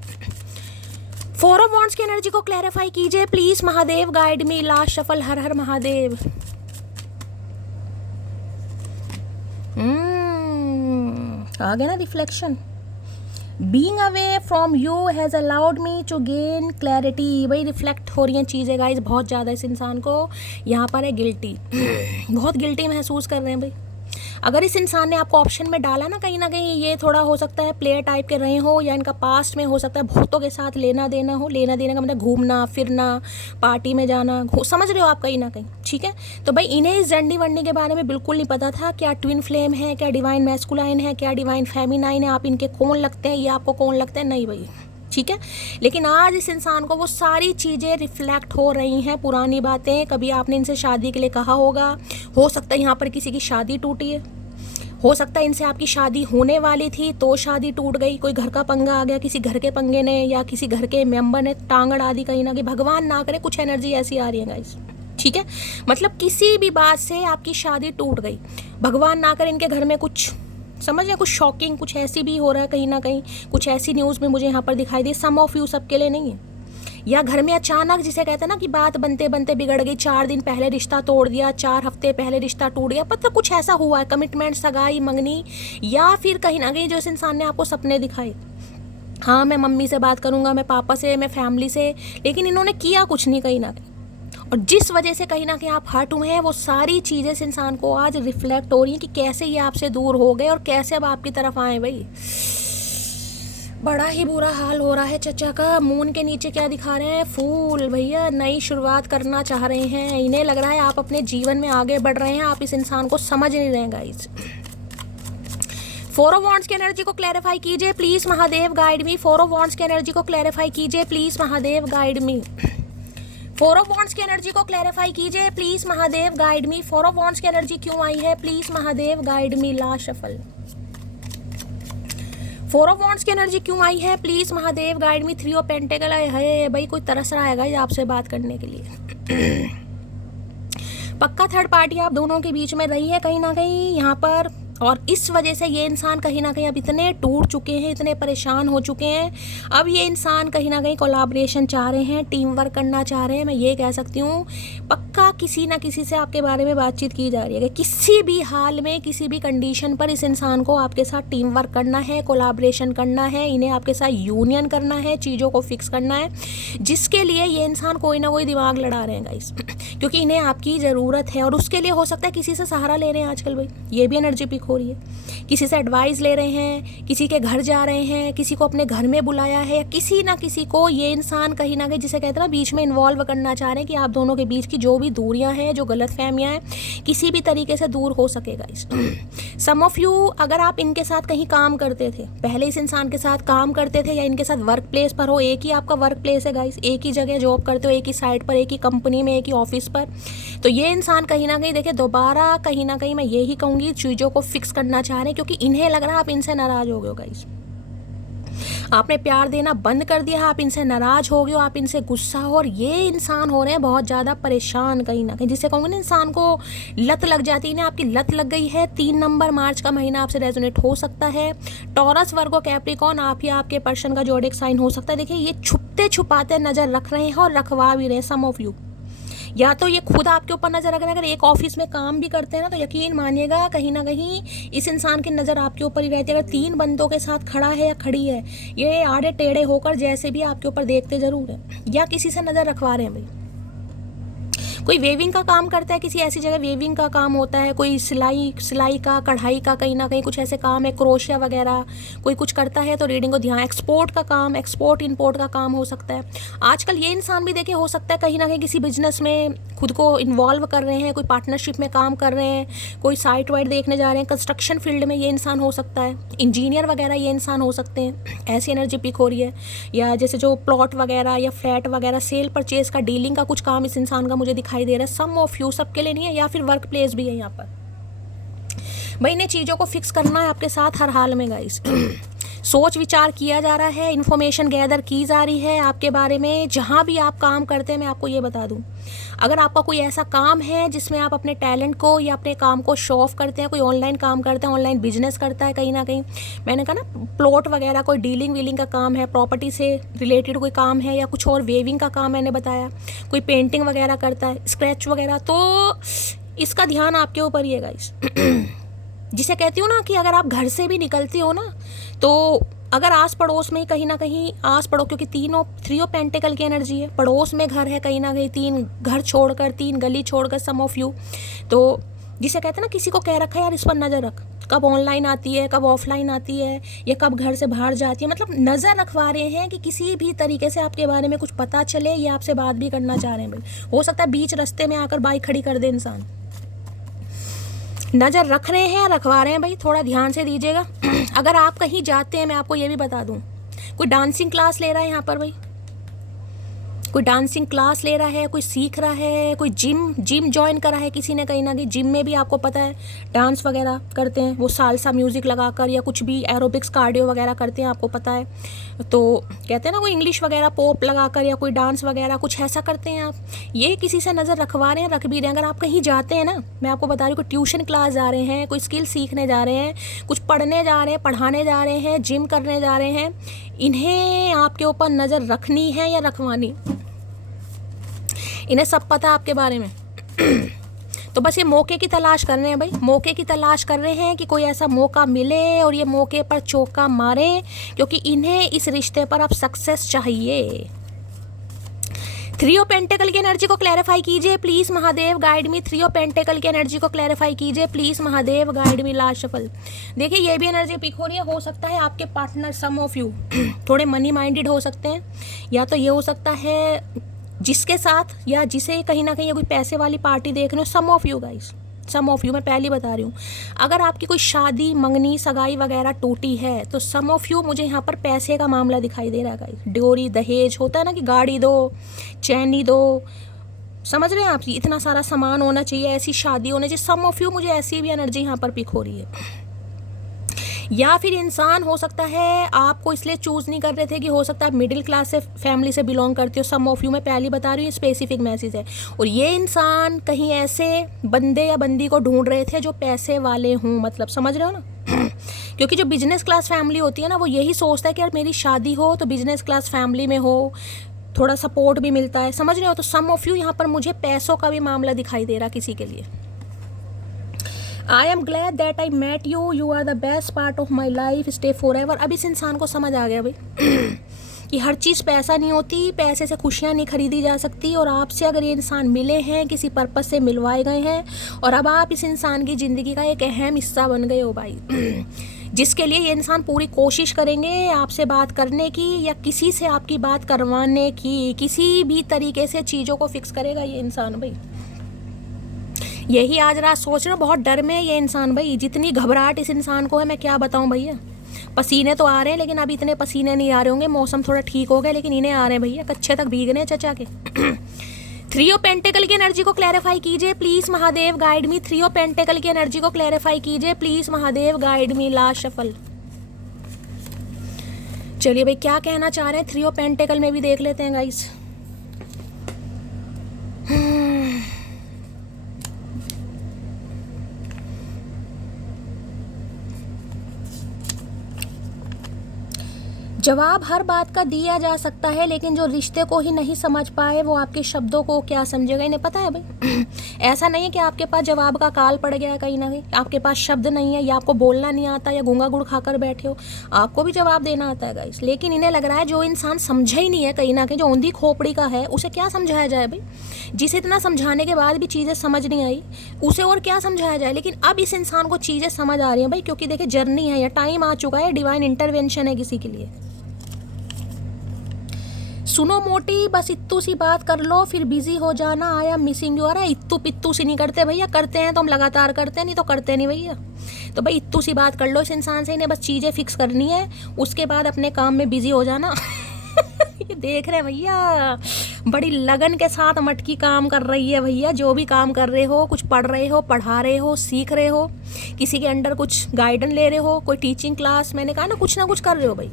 4 of wands की एनर्जी को क्लैरिफाई कीजिए please Mahadev guide me. Last shuffle, Har Har Mahadev. आ गया ना reflection. Being away from you has allowed me to gain clarity. भाई रिफ्लेक्ट हो रही हैं चीज़ें गाइस बहुत ज़्यादा इस इंसान को। यहाँ पर है गिल्टी, बहुत गिल्टी महसूस कर रहे हैं भाई। अगर इस इंसान ने आपको ऑप्शन में डाला ना कहीं ये थोड़ा हो सकता है प्लेयर टाइप के रहे हो, या इनका पास्ट में हो सकता है भूतों के साथ लेना देना हो। लेना देना का मतलब घूमना फिरना, पार्टी में जाना, समझ रहे हो आप कहीं ना कहीं, ठीक है। तो भाई इन्हें इस जर्नी वर्नी के बारे में बिल्कुल नहीं पता था, क्या ट्विन फ्लेम है, क्या डिवाइन मैस्कुलाइन है, क्या डिवाइन फेमिनाइन है, आप इनके कौन लगते हैं, ये आपको कौन लगते हैं, नहीं भाई, ठीक है। लेकिन आज इस इंसान को वो सारी चीज़ें रिफ्लेक्ट हो रही हैं, पुरानी बातें। कभी आपने इनसे शादी के लिए कहा होगा, हो सकता है यहाँ पर किसी की शादी टूटी है, हो सकता है इनसे आपकी शादी होने वाली थी तो शादी टूट गई, कोई घर का पंगा आ गया, किसी घर के पंगे ने या किसी घर के मेंबर ने टांग अड़ा दी कहीं ना कहीं, भगवान ना करे, कुछ एनर्जी ऐसी आ रही है गाइस, ठीक है। मतलब किसी भी बात से आपकी शादी टूट गई, भगवान ना करे इनके घर में कुछ, समझ रहे, कुछ शॉकिंग कुछ ऐसी भी हो रहा है कहीं ना कहीं, कुछ ऐसी न्यूज़ में मुझे यहाँ पर दिखाई दी। सम ऑफ यू, सबके लिए नहीं है। या घर में अचानक, जिसे कहते हैं ना कि बात बनते बनते बिगड़ गई, 4 दिन पहले रिश्ता तोड़ दिया, 4 हफ्ते पहले रिश्ता टूट गया, मतलब कुछ ऐसा हुआ है, कमिटमेंट, सगाई, मंगनी, या फिर कहीं ना कहीं जो इस इंसान ने आपको सपने दिखाए, हाँ मैं मम्मी से बात करूँगा, मैं पापा से, मैं फैमिली से, लेकिन इन्होंने किया कुछ नहीं कहीं ना कहीं, और जिस वजह से कहीं ना कहीं आप हर्ट हुए हैं, वो सारी चीज़ें इस इंसान को आज रिफ्लेक्ट हो रही हैं कि कैसे ये आपसे दूर हो गए और कैसे अब आपकी तरफ आए। भाई बड़ा ही बुरा हाल हो रहा है चचा का। मून के नीचे क्या दिखा रहे हैं, फूल। भैया नई शुरुआत करना चाह रहे हैं, इन्हें लग रहा है आप अपने जीवन में आगे बढ़ रहे हैं, आप इस इंसान को समझ नहीं रहे हैं गाइस। 4 ऑफ वॉन्ड्स की एनर्जी को क्लैरिफाई कीजिए please Mahadev, guide me. 4 of wands की एनर्जी को क्लैरिफाई कीजिए please Mahadev, guide me. 4 of wands की एनर्जी को क्लैरिफाई कीजिए please Mahadev, guide me. 4 of wands की एनर्जी क्यों आई है, please Mahadev, guide me. Last shuffle. 4 of wands की एनर्जी क्यों आई है, please Mahadev, guide me. 3 of pentacle आए है। भाई कोई तरस रहा है आपसे बात करने के लिए। पक्का थर्ड पार्टी आप दोनों के बीच में रही है कहीं ना कहीं यहाँ पर, और इस वजह से ये इंसान कहीं ना कहीं अब इतने टूट चुके हैं, इतने परेशान हो चुके हैं। अब ये इंसान कहीं ना कहीं कोलैबोरेशन चाह रहे हैं, टीम वर्क करना चाह रहे हैं। मैं ये कह सकती हूँ पक्का किसी ना किसी से आपके बारे में बातचीत की जा रही है कि किसी भी हाल में, किसी भी कंडीशन पर इस इंसान को आपके साथ टीम वर्क करना है, कोलैबोरेशन करना है, इन्हें आपके साथ यूनियन करना है, चीज़ों को फिक्स करना है, जिसके लिए ये इंसान कोई ना कोई दिमाग लड़ा रहे हैं गाइस, क्योंकि इन्हें आपकी ज़रूरत है। और उसके लिए हो सकता है किसी से सहारा ले रहे हैं आजकल। भाई ये भी एनर्जी पिक हो रही है, किसी से एडवाइस ले रहे हैं, किसी के घर जा रहे हैं, किसी को अपने घर में बुलाया है, या किसी ना किसी को ये इंसान कहीं ना कहीं, जिसे कहते हैं ना, बीच में इन्वॉल्व करना चाह रहे हैं कि आप दोनों के बीच की जो भी दूरियां हैं, जो गलतफहमियां हैं, किसी भी तरीके से दूर हो सकेगा इस। सम ऑफ यू, अगर आप इनके साथ कहीं काम करते थे, पहले इस इंसान के साथ काम करते थे, या इनके साथ वर्क प्लेस पर हो, एक ही आपका वर्क प्लेस है गाइस, एक ही जगह जॉब करते हो, एक ही साइट पर, एक ही कंपनी में, एक ही ऑफिस पर, तो ये इंसान कहीं ना कहीं देखिए दोबारा कहीं ना कहीं मैं यही कहूँगी चीज़ों को फिक्स करना चाह रहे हैं, क्योंकि इन्हें लग रहा है आप इनसे नाराज हो गए हो गाइस, आपने प्यार देना बंद कर दिया, आप इनसे नाराज हो गए हो, आप इनसे गुस्सा हो, और ये इंसान हो रहे हैं बहुत ज़्यादा परेशान कहीं ना कहीं, जिससे कहूँगी ना इंसान को लत लग जाती है, इन्हें आपकी लत लग गई है। 3 नंबर मार्च का महीना आपसे रेजोनेट हो सकता है। टॉरस, वर्गो, कैप्रिकॉर्न, आप या आपके पर्सन का जोडिक साइन हो सकता है। देखिए ये छुपते छुपाते नज़र रख रहे हैं और रखवा भी रहे हैं सम ऑफ यू, या तो ये खुद आपके ऊपर नज़र रख रहे हैं। अगर एक ऑफिस में काम भी करते हैं ना, तो यकीन मानिएगा कहीं ना कहीं इस इंसान की नज़र आपके ऊपर ही रहती है। अगर 3 बंदों के साथ खड़ा है या खड़ी है, ये आड़े टेढ़े होकर जैसे भी आपके ऊपर देखते ज़रूर है, या किसी से नज़र रखवा रहे हैं। भाई कोई वेविंग का काम करता है, किसी ऐसी जगह वेविंग का काम होता है, कोई सिलाई का, कढ़ाई का, कहीं ना कहीं कुछ ऐसे काम है, क्रोशिया वगैरह कोई कुछ करता है, तो रीडिंग को ध्यान। एक्सपोर्ट का काम, एक्सपोर्ट इंपोर्ट का काम हो सकता है। आजकल ये इंसान भी देखिए हो सकता है कहीं ना कहीं किसी बिजनेस में खुद को इन्वॉल्व कर रहे हैं, कोई पार्टनरशिप में काम कर रहे हैं, कोई साइट वाइट देखने जा रहे हैं, कंस्ट्रक्शन फील्ड में ये इंसान हो सकता है, इंजीनियर वगैरह ये इंसान हो सकते हैं, ऐसी एनर्जी पिक हो रही है। या जैसे जो प्लॉट वगैरह या फ्लैट वगैरह सेल परचेज का, डीलिंग का कुछ काम इस इंसान का मुझे दिखाई दे रहा है। सम ऑफ यू, सबके लिए नहीं है, या फिर वर्क प्लेस भी है यहाँ पर। भाई इन्हें चीज़ों को फिक्स करना है आपके साथ हर हाल में गाइस। सोच विचार किया जा रहा है, इन्फॉर्मेशन गैदर की जा रही है आपके बारे में। जहाँ भी आप काम करते हैं, मैं आपको ये बता दूं, अगर आपका कोई ऐसा काम है जिसमें आप अपने टैलेंट को या अपने काम को शो ऑफ करते हैं, कोई ऑनलाइन काम करते हैं, ऑनलाइन बिजनेस करता है कहीं ना कहीं, मैंने कहा ना प्लॉट वगैरह, कोई डीलिंग वीलिंग का काम है, प्रॉपर्टी से रिलेटेड कोई काम है, या कुछ और वेविंग का काम मैंने बताया, कोई पेंटिंग वगैरह करता है, स्क्रैच वगैरह, तो इसका ध्यान आपके ऊपर ही है गाइस। जिसे कहती हूँ ना कि अगर आप घर से भी निकलते हो ना, तो अगर आस पड़ोस में कहीं ना कहीं आस पड़ोस, क्योंकि 3 ऑफ पेंटिकल की एनर्जी है, पड़ोस में घर है कहीं ना कहीं, 3 घर छोड़कर, 3 गली छोड़कर, सम ऑफ यू, तो जिसे कहते हैं ना किसी को कह रखा है यार इस पर नज़र रख, कब ऑनलाइन आती है, कब ऑफलाइन आती है, या कब घर से बाहर जाती है, मतलब नज़र रखवा रहे हैं कि किसी भी तरीके से आपके बारे में कुछ पता चले, या आपसे बात भी करना चाह रहे हैं। भाई हो सकता है बीच रास्ते में आकर बाइक खड़ी कर दे इंसान, नज़र रख रहे हैं, रखवा रहे हैं। भाई थोड़ा ध्यान से दीजिएगा। अगर आप कहीं जाते हैं, मैं आपको ये भी बता दूं, कोई डांसिंग क्लास ले रहा है यहाँ पर, भाई कोई डांसिंग क्लास ले रहा है, कोई सीख रहा है, कोई जिम ज्वाइन करा है किसी ने कहीं ना कहीं। जिम में भी आपको पता है डांस वगैरह करते हैं, वो सालसा म्यूज़िक लगाकर या कुछ भी एरोबिक्स कार्डियो वगैरह करते हैं, आपको पता है। तो कहते हैं ना कोई इंग्लिश वगैरह पॉप लगाकर या कोई डांस वगैरह कुछ ऐसा करते हैं आप। ये किसी से नज़र रखवा रहे हैं, रख भी रहे हैं। अगर आप कहीं जाते हैं ना, मैं आपको बता रही हूँ, कोई ट्यूशन क्लास जा रहे हैं, कोई स्किल सीखने जा रहे हैं, कुछ पढ़ने जा रहे हैं, पढ़ाने जा रहे हैं, जिम करने जा रहे हैं, इन्हें आपके ऊपर नज़र रखनी है या रखवानी, इन्हें सब पता आपके बारे में। तो बस ये मौके की तलाश कर रहे हैं भाई, मौके की तलाश कर रहे हैं कि कोई ऐसा मौका मिले और ये मौके पर चौका मारें, क्योंकि इन्हें इस रिश्ते पर अब सक्सेस चाहिए। थ्री ऑफ पेंटेकल की एनर्जी को क्लैरिफाई कीजिए please Mahadev, guide me. Three of pentacle की एनर्जी को क्लैरिफाई कीजिए please Mahadev, guide me. Last shuffle. देखिए ये भी एनर्जी पिक हो रही है। हो सकता है आपके पार्टनर, सम ऑफ यू थोड़े मनी माइंडेड हो सकते हैं, या तो ये हो सकता है जिसके साथ या जिसे कहीं ना कहीं कोई पैसे वाली पार्टी देख रहे हो। Some of you guys, some of you, मैं पहले बता रही हूँ, अगर आपकी कोई शादी मंगनी सगाई वगैरह टूटी है तो सम ऑफ यू मुझे यहाँ पर पैसे का मामला दिखाई दे रहा है गाइस। ड्योरी, दहेज होता है ना कि गाड़ी दो, चैनी दो, समझ रहे हैं आप, इतना सारा सामान होना चाहिए, ऐसी शादी होनी चाहिए। सम ऑफ यू मुझे ऐसी भी एनर्जी यहाँ पर पिक हो रही है। या फिर इंसान हो सकता है आपको इसलिए चूज़ नहीं कर रहे थे कि हो सकता है मिडिल क्लास से फैमिली से बिलोंग करते हो। सम ऑफ यू, मैं पहले बता रही हूँ, स्पेसिफिक मैसेज है। और ये इंसान कहीं ऐसे बंदे या बंदी को ढूंढ रहे थे जो पैसे वाले हों, मतलब समझ रहे हो ना। क्योंकि जो बिजनेस क्लास फैमिली होती है ना, वो यही सोचता है कि यार मेरी शादी हो तो बिजनेस क्लास फैमिली में हो, थोड़ा सपोर्ट भी मिलता है, समझ रहे हो। तो सम ऑफ यू यहाँ पर मुझे पैसों का भी मामला दिखाई दे रहा किसी के लिए। I am glad that I met you, you are the best part of my life, stay for ever. अब इस इंसान को समझ आ गया भाई कि हर चीज़ पैसा नहीं होती, पैसे से खुशियाँ नहीं खरीदी जा सकती। और आपसे अगर ये इंसान मिले हैं, किसी पर्पस से मिलवाए गए हैं, और अब आप इस इंसान की ज़िंदगी का एक अहम हिस्सा बन गए हो भाई, जिसके लिए ये इंसान पूरी कोशिश करेंगे आपसे बात करने की या किसी से आपकी बात करवाने की, किसी भी तरीके से चीज़ों को फिक्स करेगा ये इंसान भाई। यही आज रात सोच रहा हूँ, बहुत डर में है ये इंसान भाई। जितनी घबराहट इस इंसान को है मैं क्या बताऊँ भैया। पसीने तो आ रहे हैं, लेकिन अब इतने पसीने नहीं आ रहे होंगे, मौसम थोड़ा ठीक हो गया, लेकिन इन्हें आ रहे हैं भैया, कच्चे तक भीग रहे हैं चचा के। थ्री ऑफ पेंटेकल की एनर्जी को क्लैरिफाई कीजिए please Mahadev, guide me. Three of pentacle की एनर्जी को क्लैरिफाई कीजिए please Mahadev, guide me. Last shuffle. चलिए भाई क्या कहना चाह रहे हैं थ्री ऑफ पेंटेकल में भी देख लेते हैं गाइस। जवाब हर बात का दिया जा सकता है, लेकिन जो रिश्ते को ही नहीं समझ पाए वो आपके शब्दों को क्या समझेगा, इन्हें पता है भाई। ऐसा नहीं है कि आपके पास जवाब का काल पड़ गया है कहीं ना कहीं, आपके पास शब्द नहीं है, या आपको बोलना नहीं आता, या गूंगा गुड़ खाकर बैठे हो। आपको भी जवाब देना आता है गाइस, लेकिन इन्हें लग रहा है जो इंसान समझा ही नहीं है कहीं ना कहीं, जो औंधी खोपड़ी का है, उसे क्या समझाया जाए भाई। जिसे इतना समझाने के बाद भी चीज़ें समझ नहीं आई, उसे और क्या समझाया जाए। लेकिन अब इस इंसान को चीज़ें समझ आ रही हैं भाई, क्योंकि देखिए जर्नी है या टाइम आ चुका है, डिवाइन इंटरवेंशन है किसी के लिए। सुनो मोटी, बस इत्तू सी बात कर लो फिर बिजी हो जाना, आई एम मिसिंग यू। अरे इत्तू पित्तू सी नहीं करते भैया, करते हैं तो हम लगातार करते हैं, नहीं तो करते नहीं भैया। तो भाई इत्तू सी बात कर लो इस इंसान से, इन्हें बस चीज़ें फिक्स करनी है, उसके बाद अपने काम में बिजी हो जाना। ये देख रहे हैं भैया, बड़ी लगन के साथ मटकी काम कर रही है भैया। जो भी काम कर रहे हो, कुछ पढ़ रहे हो, पढ़ा रहे हो, सीख रहे हो, किसी के अंडर कुछ गाइडेंस ले रहे हो, कोई टीचिंग क्लास, मैंने कहा ना कुछ ना कुछ कर रहे हो भाई।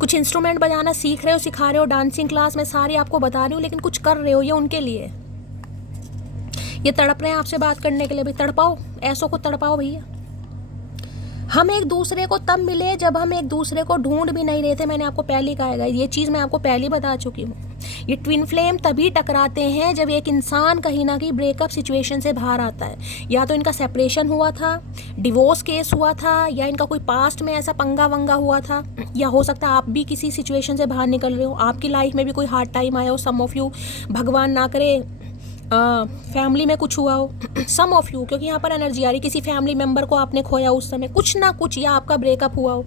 कुछ इंस्ट्रूमेंट बजाना सीख रहे हो, सिखा रहे हो, डांसिंग क्लास में सारी आपको बता रही हूँ, लेकिन कुछ कर रहे हो, ये उनके लिए। ये तड़प रहे हैं आपसे बात करने के लिए भाई, तड़पाओ, ऐसों को तड़पाओ भैया। हम एक दूसरे को तब मिले जब हम एक दूसरे को ढूंढ भी नहीं रहे थे, मैंने आपको पहले कहा है, ये चीज़ मैं आपको पहले बता चुकी हूँ। ये ट्विन फ्लेम तभी टकराते हैं जब एक इंसान कहीं ना कहीं ब्रेकअप सिचुएशन से बाहर आता है, या तो इनका सेपरेशन हुआ था, डिवोर्स केस हुआ था, या इनका कोई पास्ट में ऐसा पंगा वंगा हुआ था, या हो सकता है आप भी किसी सिचुएशन से बाहर निकल रहे हो, आपकी लाइफ में भी कोई हार्ड टाइम आया हो। सम ऑफ यू, भगवान ना करे फैमिली में कुछ हुआ हो। सम ऑफ यू, क्योंकि यहाँ पर एनर्जी आ रही, किसी फैमिली मेंबर को आपने खोया उस समय, कुछ ना कुछ, या आपका ब्रेकअप हुआ हो।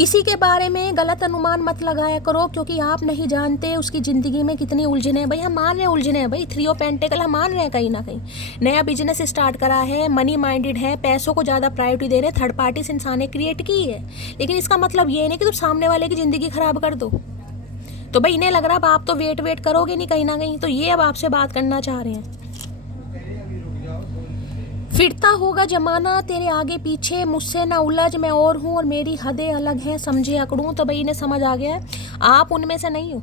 किसी के बारे में गलत अनुमान मत लगाया करो, क्योंकि आप नहीं जानते उसकी ज़िंदगी में कितनी उलझने हैं। भाई हम मान रहे हैं उलझने हैं, भाई 3 ऑफ पेंटिकल हम मान रहे हैं कहीं ना कहीं। नया बिजनेस स्टार्ट करा है, मनी माइंडेड है, पैसों को ज़्यादा प्रायोरिटी दे रहे हैं, थर्ड पार्टी से इंसान ने क्रिएट की है। लेकिन इसका मतलब ये नहीं कि तुम सामने वाले की ज़िंदगी ख़राब कर दो। तो भाई इन्हें लग रहा है अब आप तो वेट करोगे नहीं कहीं ना कहीं, तो ये अब आपसे बात करना चाह रहे हैं। फिरता होगा जमाना तेरे आगे पीछे, मुझसे ना उलझ, मैं और हूँ और मेरी हदें अलग हैं, समझे अकड़ूं। तो भाई इन्हें समझ आ गया है आप उनमें से नहीं हो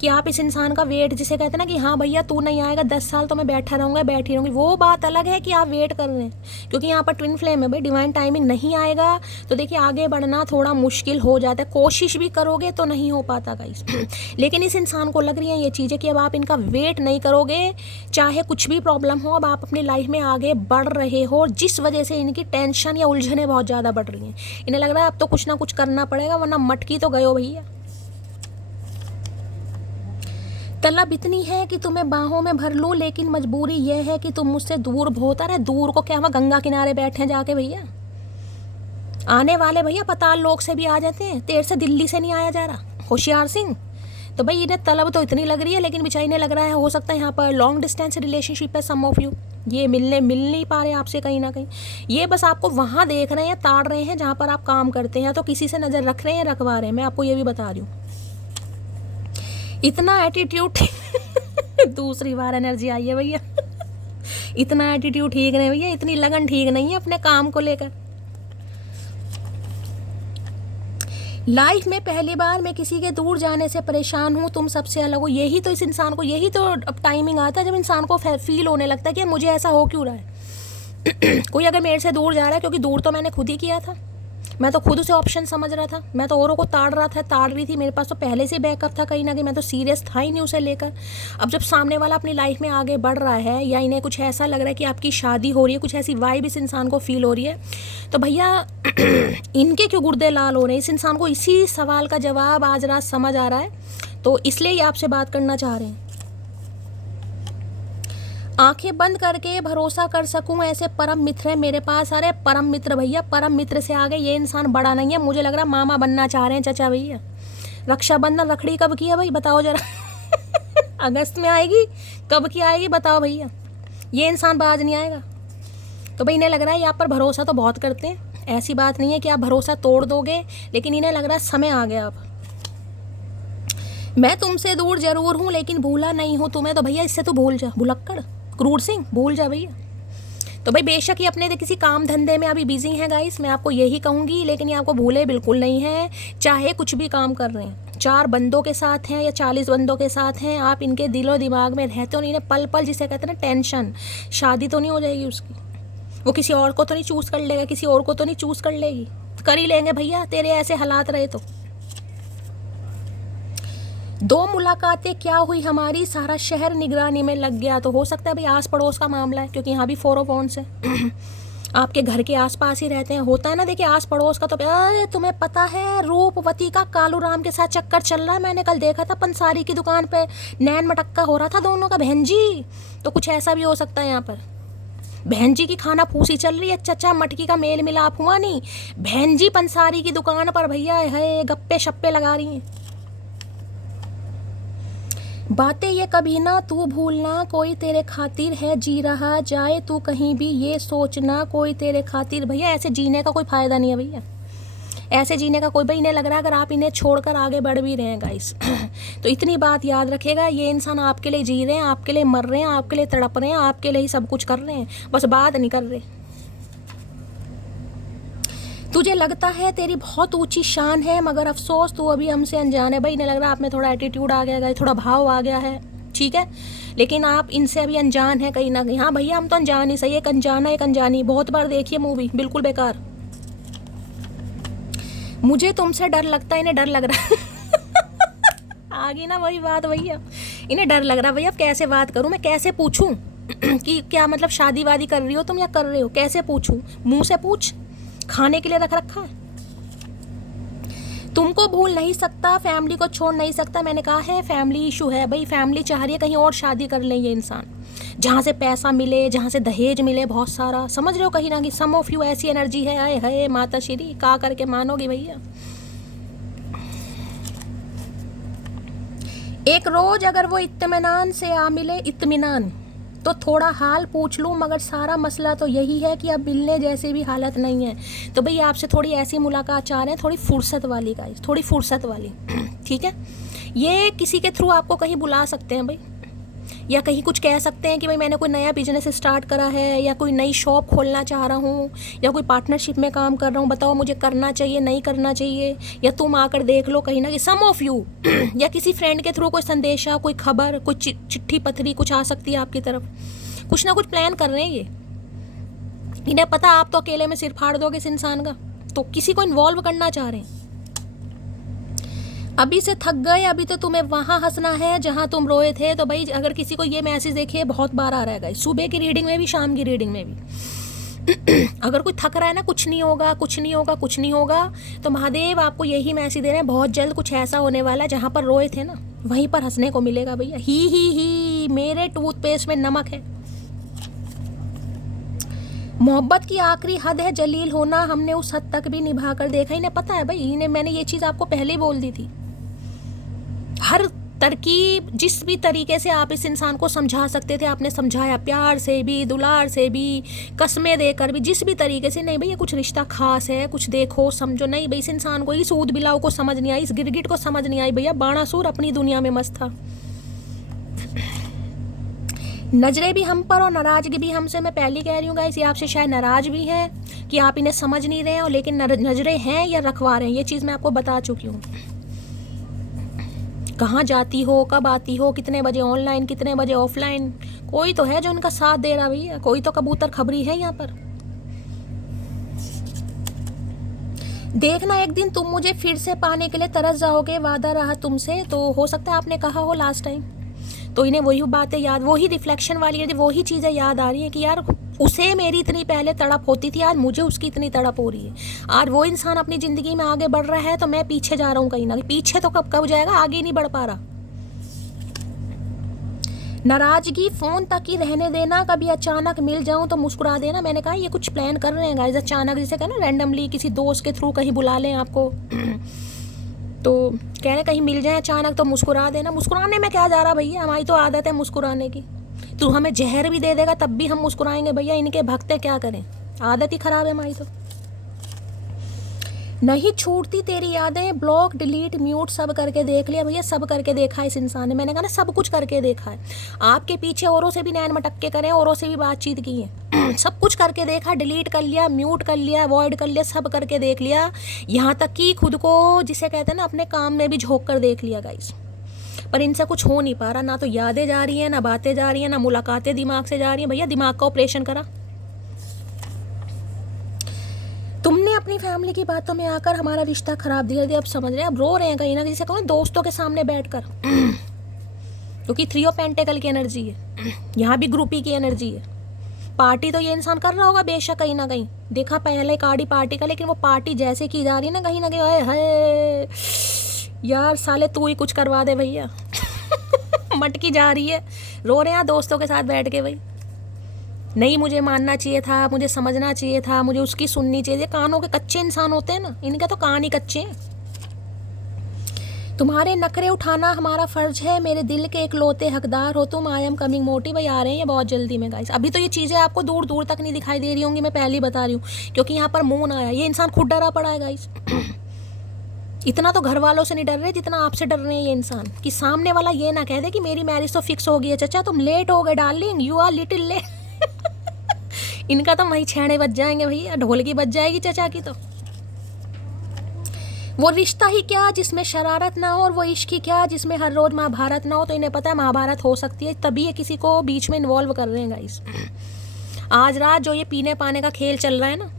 कि आप इस इंसान का वेट, जिसे कहते हैं ना कि हाँ भैया तू नहीं आएगा 10 साल तो मैं बैठा रहूँगा बैठी रहूँगी, वो बात अलग है कि आप वेट कर रहे हैं। क्योंकि यहाँ पर ट्विन फ्लेम है भाई, डिवाइन टाइमिंग नहीं आएगा तो देखिए आगे बढ़ना थोड़ा मुश्किल हो जाता है। कोशिश भी करोगे तो नहीं हो पाता गाइस। लेकिन इस इंसान को लग रही है ये चीज़ें कि अब आप इनका वेट नहीं करोगे, चाहे कुछ भी प्रॉब्लम हो, अब आप अपनी लाइफ में आगे बढ़ रहे हो, जिस वजह से इनकी टेंशन या उलझने बहुत ज़्यादा बढ़ रही हैं। इन्हें लग रहा है अब तो कुछ ना कुछ करना पड़ेगा, वरना मटकी तो गए हो भैया। तलब इतनी है कि तुम्हें बाहों में भर लूं, लेकिन मजबूरी यह है कि तुम मुझसे दूर बहुत। अरे दूर को क्या, हम गंगा किनारे बैठे हैं जाके भैया। आने वाले भैया पाताल लोक से भी आ जाते हैं, तेरे से दिल्ली से नहीं आया जा रहा होशियार सिंह। तो भाई इन्हें तलब तो इतनी लग रही है, लेकिन बेचारी ने लग रहा है हो सकता है यहाँ पर लॉन्ग डिस्टेंस रिलेशनशिप है सम ऑफ यू, ये मिल नहीं पा रहे आपसे कहीं ना कहीं। ये बस आपको वहाँ देख रहे हैं, ताड़ रहे हैं जहाँ पर आप काम करते हैं, तो किसी से नज़र रख रहे हैं, रखवा रहे हैं। मैं आपको ये भी बता रही हूँ, इतना एटीट्यूड दूसरी बार एनर्जी आई है भैया। इतना एटीट्यूड ठीक नहीं भैया, इतनी लगन ठीक नहीं है अपने काम को लेकर। लाइफ में पहली बार मैं किसी के दूर जाने से परेशान हूँ, तुम सबसे अलग हो। यही तो इस इंसान को, यही तो अब टाइमिंग आता है जब इंसान को फील होने लगता है कि मुझे ऐसा हो क्यों रहा है। कोई अगर मेरे से दूर जा रहा है, क्योंकि दूर तो मैंने खुद ही किया था, मैं तो खुद उसे ऑप्शन समझ रहा था, मैं तो औरों को ताड़ रही थी, मेरे पास तो पहले से बैकअप था कहीं ना कहीं, मैं तो सीरियस था ही नहीं उसे लेकर। अब जब सामने वाला अपनी लाइफ में आगे बढ़ रहा है, या इन्हें कुछ ऐसा लग रहा है कि आपकी शादी हो रही है, कुछ ऐसी वाइब इस इंसान को फील हो रही है, तो भैया इनके क्यों गुर्दे लाल हो रहे हैं। इस इंसान को इसी सवाल का जवाब आज रात समझ आ रहा है, तो इसलिए ये आपसे बात करना चाह रहे हैं। आंखें बंद करके भरोसा कर सकूं ऐसे परम मित्र है मेरे पास। अरे परम मित्र भैया, परम मित्र से आगे ये इंसान बड़ा नहीं है। मुझे लग रहा मामा बनना चाह रहे हैं चाचा भैया। रक्षाबंधन रखड़ी कब की है भाई बताओ जरा। अगस्त में आएगी, कब की आएगी बताओ भैया। ये इंसान बाज नहीं आएगा। तो भाई इन्हें लग रहा है यहाँ पर भरोसा तो बहुत करते हैं, ऐसी बात नहीं है कि आप भरोसा तोड़ दोगे, लेकिन इन्हें लग रहा है समय आ गया अब। मैं तुमसे दूर जरूर हूँ लेकिन भूला नहीं हूँ तुम्हें। तो भैया इससे तो भूल जा, भुलक्कड़ क्रूर सिंह, भूल जा भैया। तो भाई बेशक ये अपने किसी काम धंधे में अभी बिजी हैं गाइस, मैं आपको यही कहूँगी, लेकिन ये आपको भूले बिल्कुल नहीं है। चाहे कुछ भी काम कर रहे हैं, 4 बंदों के साथ हैं या 40 बंदों के साथ हैं, आप इनके दिलो दिमाग में रहते हो नहीं, पल पल जिसे कहते हैं ना टेंशन। शादी तो नहीं हो जाएगी उसकी, वो किसी और को तो नहीं चूज़ कर लेगा, किसी और को तो नहीं चूज़ कर लेगी, कर ही लेंगे भैया तेरे ऐसे हालात रहे तो। 2 मुलाकातें क्या हुई हमारी, सारा शहर निगरानी में लग गया। तो हो सकता है भाई आस पड़ोस का मामला है, क्योंकि यहाँ भी 4 ऑफ वॉन्ड्स है। आपके घर के आसपास ही रहते हैं, होता है ना। देखिए आस पड़ोस का तो, अरे तुम्हें पता है रूपवती का कालू राम के साथ चक्कर चल रहा है, मैंने कल देखा था पंसारी की दुकान पे नैन मटक्का हो रहा था दोनों का बहन जी। तो कुछ ऐसा भी हो सकता है यहाँ पर, बहन जी की खाना फूसी चल रही है, चचा मटकी का मेल मिलाप हुआ नहीं, बहन जी पंसारी की दुकान पर भैया है गप्पे शप्पे लगा रही हैं। बातें ये कभी ना तू भूलना, कोई तेरे खातिर है जी रहा, जाए तू कहीं भी ये सोचना, कोई तेरे खातिर। भैया ऐसे जीने का कोई फ़ायदा नहीं है भैया, ऐसे जीने का कोई, भाई इन्हें लग रहा है अगर आप इन्हें छोड़कर आगे बढ़ भी रहे हैं गाइस तो इतनी बात याद रखेगा, ये इंसान आपके लिए जी रहे हैं, आपके लिए मर रहे हैं, आपके लिए तड़प रहे हैं, आपके लिए ही सब कुछ कर रहे हैं, बस बात नहीं कर रहे। तुझे लगता है तेरी बहुत ऊंची शान है, मगर अफसोस तू अभी हमसे अनजान है। भाई इन्हें लग रहा है आप में थोड़ा एटीट्यूड आ गया, थोड़ा भाव आ गया है, ठीक है, लेकिन आप इनसे अभी अनजान है कहीं ना कहीं। हाँ भैया हम तो अनजान ही सही, एक अनजाना एक अनजानी, बहुत बार देखिए मूवी, बिल्कुल बेकार। मुझे तुमसे डर लगता है, इन्हें डर लग रहा है आ गई ना वही बात भैया, इन्हें डर लग रहा है भैया अब कैसे बात करूँ मैं, कैसे पूछूँ कि क्या मतलब शादी वादी कर रही हो तुम या कर रहे हो, कैसे पूछूँ, मुँह से पूछ, खाने के लिए रख रखा है। तुमको भूल नहीं सकता, फैमिली को छोड़ नहीं सकता। मैंने कहा है फैमिली इशू है भाई, फैमिली चाह रही है कहीं और शादी कर ले ये इंसान, जहाँ से पैसा मिले, जहाँ से दहेज मिले बहुत सारा, समझ रहे हो कहीं ना कहीं। सम ऑफ यू ऐसी एनर्जी है, आए हाय माता श्री का करके मानोगी भैया। एक रोज अगर वो इत्मीनान से आ मिले, इत्मीनान, तो थोड़ा हाल पूछ लूँ, मगर सारा मसला तो यही है कि अब मिलने जैसी भी हालत नहीं है। तो भाई आपसे थोड़ी ऐसी मुलाकात चाह रहे हैं, थोड़ी फुर्सत वाली गाइस, थोड़ी फुर्सत वाली। ठीक है, ये किसी के थ्रू आपको कहीं बुला सकते हैं भाई, या कहीं कुछ कह सकते हैं कि भाई मैंने कोई नया बिजनेस स्टार्ट करा है, या कोई नई शॉप खोलना चाह रहा हूँ, या कोई पार्टनरशिप में काम कर रहा हूँ, बताओ मुझे करना चाहिए नहीं करना चाहिए, या तुम आकर देख लो कहीं ना कहीं, सम ऑफ यू। या किसी फ्रेंड के थ्रू कोई संदेशा, कोई खबर, कोई चिट्ठी पत्री कुछ आ सकती है आपकी तरफ। कुछ ना कुछ प्लान कर रहे हैं ये, इन्हें पता आप तो अकेले में सिर फाड़ दोगे इस इंसान का, तो किसी को इन्वॉल्व करना चाह रहे हैं। अभी से थक गए, अभी तो तुम्हें वहाँ हंसना है जहाँ तुम रोए थे। तो भाई अगर किसी को ये मैसेज देखिए, बहुत बार आ रहा है, सुबह की रीडिंग में भी, शाम की रीडिंग में भी। अगर कोई थक रहा है ना, कुछ नहीं होगा, कुछ नहीं होगा, कुछ नहीं होगा, तो महादेव आपको यही मैसेज दे रहे हैं, बहुत जल्द कुछ ऐसा होने वाला है जहाँ पर रोए थे ना, वहीं पर हंसने को मिलेगा भैया। ही मेरे टूथपेस्ट में नमक है। मोहब्बत की आखिरी हद है जलील होना, हमने उस हद तक भी निभा कर देखा। इन्हें पता है भाई, इन्हें मैंने ये चीज़ आपको पहले ही बोल दी थी। हर तरकीब, जिस भी तरीके से आप इस इंसान को समझा सकते थे आपने समझाया, प्यार से भी, दुलार से भी, कस्में देकर भी, जिस भी तरीके से। नहीं भैया कुछ रिश्ता खास है, कुछ देखो समझो। नहीं भाई, इस इंसान को, इस ऊद बिलाव को समझ नहीं आई, इस गिरगिट को समझ नहीं आई भैया। बाणासुर अपनी दुनिया में मस्त था। नजरें भी हम पर और नाराजगी भी हमसे। मैं पहले कह रही हूँ गाइस, ये आपसे शायद नाराज भी है कि आप इन्हें समझ नहीं रहे हैं, लेकिन नजरें हैं या रखवा रहे हैं, ये चीज़ मैं आपको बता चुकी हूँ। कहाँ जाती हो, कब आती हो, कितने बजे ऑनलाइन, कितने बजे ऑफलाइन, कोई तो है जो उनका साथ दे रहा भैया, कोई तो कबूतर खबरी है यहाँ पर। देखना एक दिन तुम मुझे फिर से पाने के लिए तरस जाओगे, वादा रहा तुमसे। तो हो सकता है आपने कहा हो लास्ट टाइम, तो इन्हें वही बातें याद, वही रिफ्लेक्शन वाली है, वही चीज़ें याद आ रही हैं कि यार उसे मेरी इतनी पहले तड़प होती थी, आज मुझे उसकी इतनी तड़प हो रही है। आज वो इंसान अपनी ज़िंदगी में आगे बढ़ रहा है तो मैं पीछे जा रहा हूँ कहीं ना कहीं। पीछे तो कब जाएगा, आगे नहीं बढ़ पा रहा। नाराजगी फ़ोन तक ही रहने देना, कभी अचानक मिल जाऊँ तो मुस्कुरा देना। मैंने कहा ये कुछ प्लान कर रहे हैं गाइस, अचानक जैसे कहना रैंडमली किसी दोस्त के थ्रू कहीं बुला लें आपको, तो कह रहे कहीं मिल जाए अचानक तो मुस्कुरा देना। मुस्कुराने में क्या जा रहा भैया, हमारी तो आदत है मुस्कुराने की। तू हमें जहर भी दे देगा तब भी हम मुस्कुराएंगे भैया, इनके भक्त हैं, क्या करें, आदत ही खराब है हमारी तो। नहीं छूटती तेरी यादें, ब्लॉक डिलीट म्यूट सब करके देख लिया भैया, सब करके देखा है इस इंसान ने। मैंने कहा ना सब कुछ करके देखा है। आपके पीछे औरों से भी नैन मटक्के करें, औरों से भी बातचीत की है, सब कुछ करके देखा, डिलीट कर लिया, म्यूट कर लिया, अवॉइड कर लिया, सब करके देख लिया। यहाँ तक कि खुद को, जिसे कहते हैं ना, अपने काम में भी झोंक कर देख लिया गाइस। पर इनसे कुछ हो नहीं पा रहा, ना तो यादें जा रही हैं, ना बातें जा रही हैं, ना मुलाकातें दिमाग से जा रही हैं। भैया दिमाग का ऑपरेशन करा तुमने, अपनी फैमिली की बातों में आकर हमारा रिश्ता खराब दिया। अब समझ रहे हैं, अब रो रहे हैं कहीं ना, जिसे कहूँ दोस्तों के सामने बैठकर, क्योंकि 3 ऑफ पेंटेकल की एनर्जी है, यहाँ भी ग्रुपी की एनर्जी है। पार्टी तो ये इंसान कर रहा होगा बेशक, कहीं ना कहीं देखा पहले कार्ड ही पार्टी का, लेकिन वो पार्टी जैसे की जा रही है ना कहीं है यार साले तू ही कुछ करवा दे भैया। मटकी जा रही है, रो रहे हैं दोस्तों के साथ बैठ के। भाई नहीं, मुझे मानना चाहिए था, मुझे समझना चाहिए था, मुझे उसकी सुननी चाहिए। कानों के कच्चे इंसान होते हैं ना, इनका तो कान ही कच्चे हैं। तुम्हारे नखरे उठाना हमारा फर्ज है, मेरे दिल के इकलौते हकदार हो तुम, आई एम कमिंग मोटी। भाई आ रहे हैं ये बहुत जल्दी में गाइस। अभी तो ये चीज़ें आपको दूर दूर तक नहीं दिखाई दे रही होंगी, मैं पहले ही बता रही हूँ, क्योंकि यहाँ पर मून आया, ये इंसान खुद डरा पड़ा है गाइस। इतना तो घर वालों से नहीं डर रहे जितना आपसे डर रहे हैं ये इंसान, कि सामने वाला ये ना कह दे कि मेरी मैरिज तो फिक्स हो गई है, चचा तुम लेट हो गए darling, you are little late. इनका तो वहीं छेड़े बज जाएंगे भैया, ढोलकी बज जाएगी चचा की। तो वो रिश्ता ही क्या जिसमें शरारत ना हो, और वो इश्क ही क्या जिसमें हर रोज महाभारत ना हो। तो इन्हें पता है महाभारत हो सकती है, तभी ये किसी को बीच में इन्वॉल्व कर रहे हैं गाइस। आज रात जो ये पीने पाने का खेल चल रहा है ना,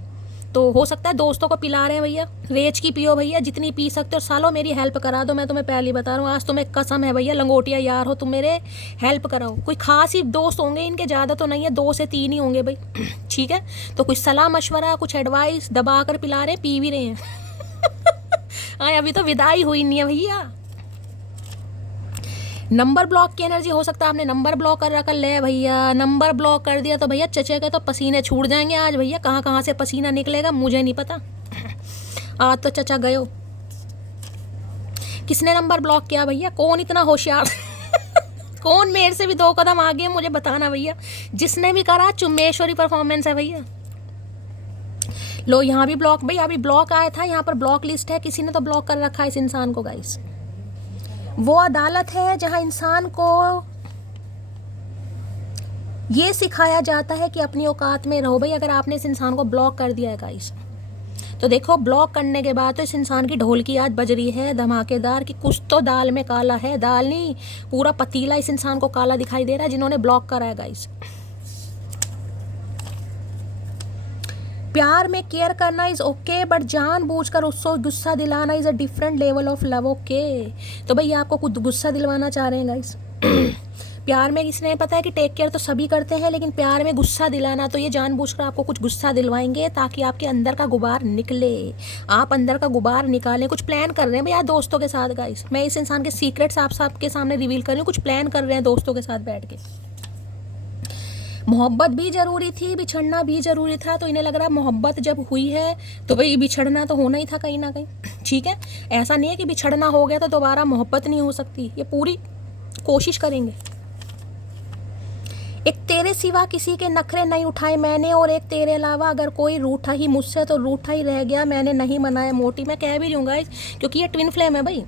तो हो सकता है दोस्तों को पिला रहे हैं भैया, रेच की पियो भैया जितनी पी सकते हो। सालों मेरी हेल्प करा दो, मैं तुम्हें पहले बता रहा हूँ, आज तुम्हें कसम है भैया, लंगोटिया यार हो तुम, मेरे हेल्प कराओ। कोई खास ही दोस्त होंगे इनके, ज़्यादा तो नहीं है, 2 से 3 ही होंगे भाई। ठीक है, तो कुछ सलाह मशवरा, कुछ एडवाइस दबा कर पिला रहे हैं, पी भी रहे हैं। हाँ अभी तो विदाई हुई नहीं है भैया। नंबर ब्लॉक की एनर्जी, हो सकता है आपने नंबर ब्लॉक कर रखा, ले भैया नंबर ब्लॉक कर दिया तो भैया चचे के तो पसीने छूट जाएंगे आज भैया। कहाँ कहाँ से पसीना निकलेगा मुझे नहीं पता, आज तो चचा गयो। किसने नंबर ब्लॉक किया भैया? कौन इतना होशियार कौन मेरे से भी 2 कदम आगे है, मुझे बताना भैया। जिसने भी करा चुम्बेश्वरी परफॉर्मेंस है भैया। लो यहाँ भी ब्लॉक, भाई अभी ब्लॉक आया था, यहाँ पर ब्लॉक लिस्ट है, किसी ने तो ब्लॉक कर रखा है इस इंसान को गाइस। वो अदालत है जहाँ इंसान को ये सिखाया जाता है कि अपनी औकात में रहो। भाई अगर आपने इस इंसान को ब्लॉक कर दिया है गाइस, तो देखो ब्लॉक करने के बाद तो इस इंसान की ढोल की आवाज बज रही है धमाकेदार कि कुछ तो दाल में काला है। दाल नहीं, पूरा पतीला इस इंसान को काला दिखाई दे रहा है जिन्होंने ब्लॉक करा है गाइस। प्यार में केयर करना इज ओके, बट जानबूझकर उसको गुस्सा दिलाना is a different level of love. Okay, तो भाई आपको कुछ गुस्सा दिलवाना चाह रहे हैं गाइस। प्यार में किसने पता है कि टेक केयर तो सभी करते हैं, लेकिन प्यार में गुस्सा दिलाना, तो ये जानबूझकर आपको कुछ गुस्सा दिलवाएंगे ताकि आपके अंदर का गुबार निकले, आप अंदर का गुबार निकालें। कुछ प्लान कर रहे हैं भैया दोस्तों के साथ गाइस। मैं इस इंसान के सीक्रेट्स आप सबके सामने रिवील कर रही हूँ। कुछ प्लान कर रहे हैं दोस्तों के साथ बैठ के। मोहब्बत भी ज़रूरी थी, बिछड़ना भी ज़रूरी था, तो इन्हें लग रहा मोहब्बत जब हुई है तो भाई बिछड़ना तो होना ही था कहीं ना कहीं। ठीक है, ऐसा नहीं है कि बिछड़ना हो गया तो दोबारा मोहब्बत नहीं हो सकती, ये पूरी कोशिश करेंगे। एक तेरे सिवा किसी के नखरे नहीं उठाए मैंने, और एक तेरे अलावा अगर कोई रूठा ही मुझसे तो रूठा ही रह गया, मैंने नहीं मनाया मोटी। मैं कह भी लूँगा क्योंकि ये ट्विन फ्लेम है भाई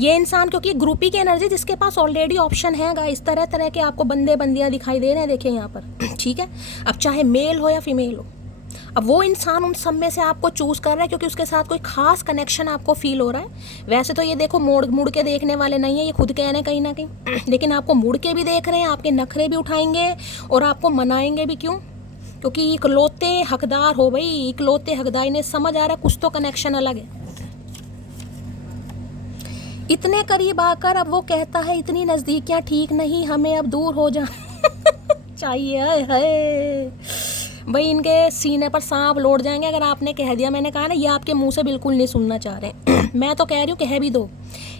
ये इंसान, क्योंकि ग्रुपी की एनर्जी जिसके पास ऑलरेडी ऑप्शन है गाइस। तरह तरह के आपको बंदे बंदियां दिखाई दे रहे हैं, देखिए यहाँ पर। ठीक है, अब चाहे मेल हो या फीमेल हो, अब वो इंसान उन सब में से आपको चूज कर रहा है क्योंकि उसके साथ कोई खास कनेक्शन आपको फील हो रहा है। वैसे तो ये देखो मुड़ के देखने वाले नहीं है, ये खुद कह रहे हैं कहीं ना कहीं, लेकिन आपको मुड़ के भी देख रहे हैं, आपके नखरे भी उठाएंगे और आपको मनाएंगे भी। क्यों? क्योंकि इकलौते हकदार हो भाई, इकलौते हकदार। इन्हें समझ आ रहा है कुछ तो कनेक्शन अलग है। इतने करीब आकर अब वो कहता है इतनी नज़दीकियाँ ठीक नहीं, हमें अब दूर हो जा चाहिए है भाई। इनके सीने पर सांप लौट जाएंगे अगर आपने कह दिया। मैंने कहा ना, ये आपके मुंह से बिल्कुल नहीं सुनना चाह रहे मैं तो कह रही हूँ कह भी दो।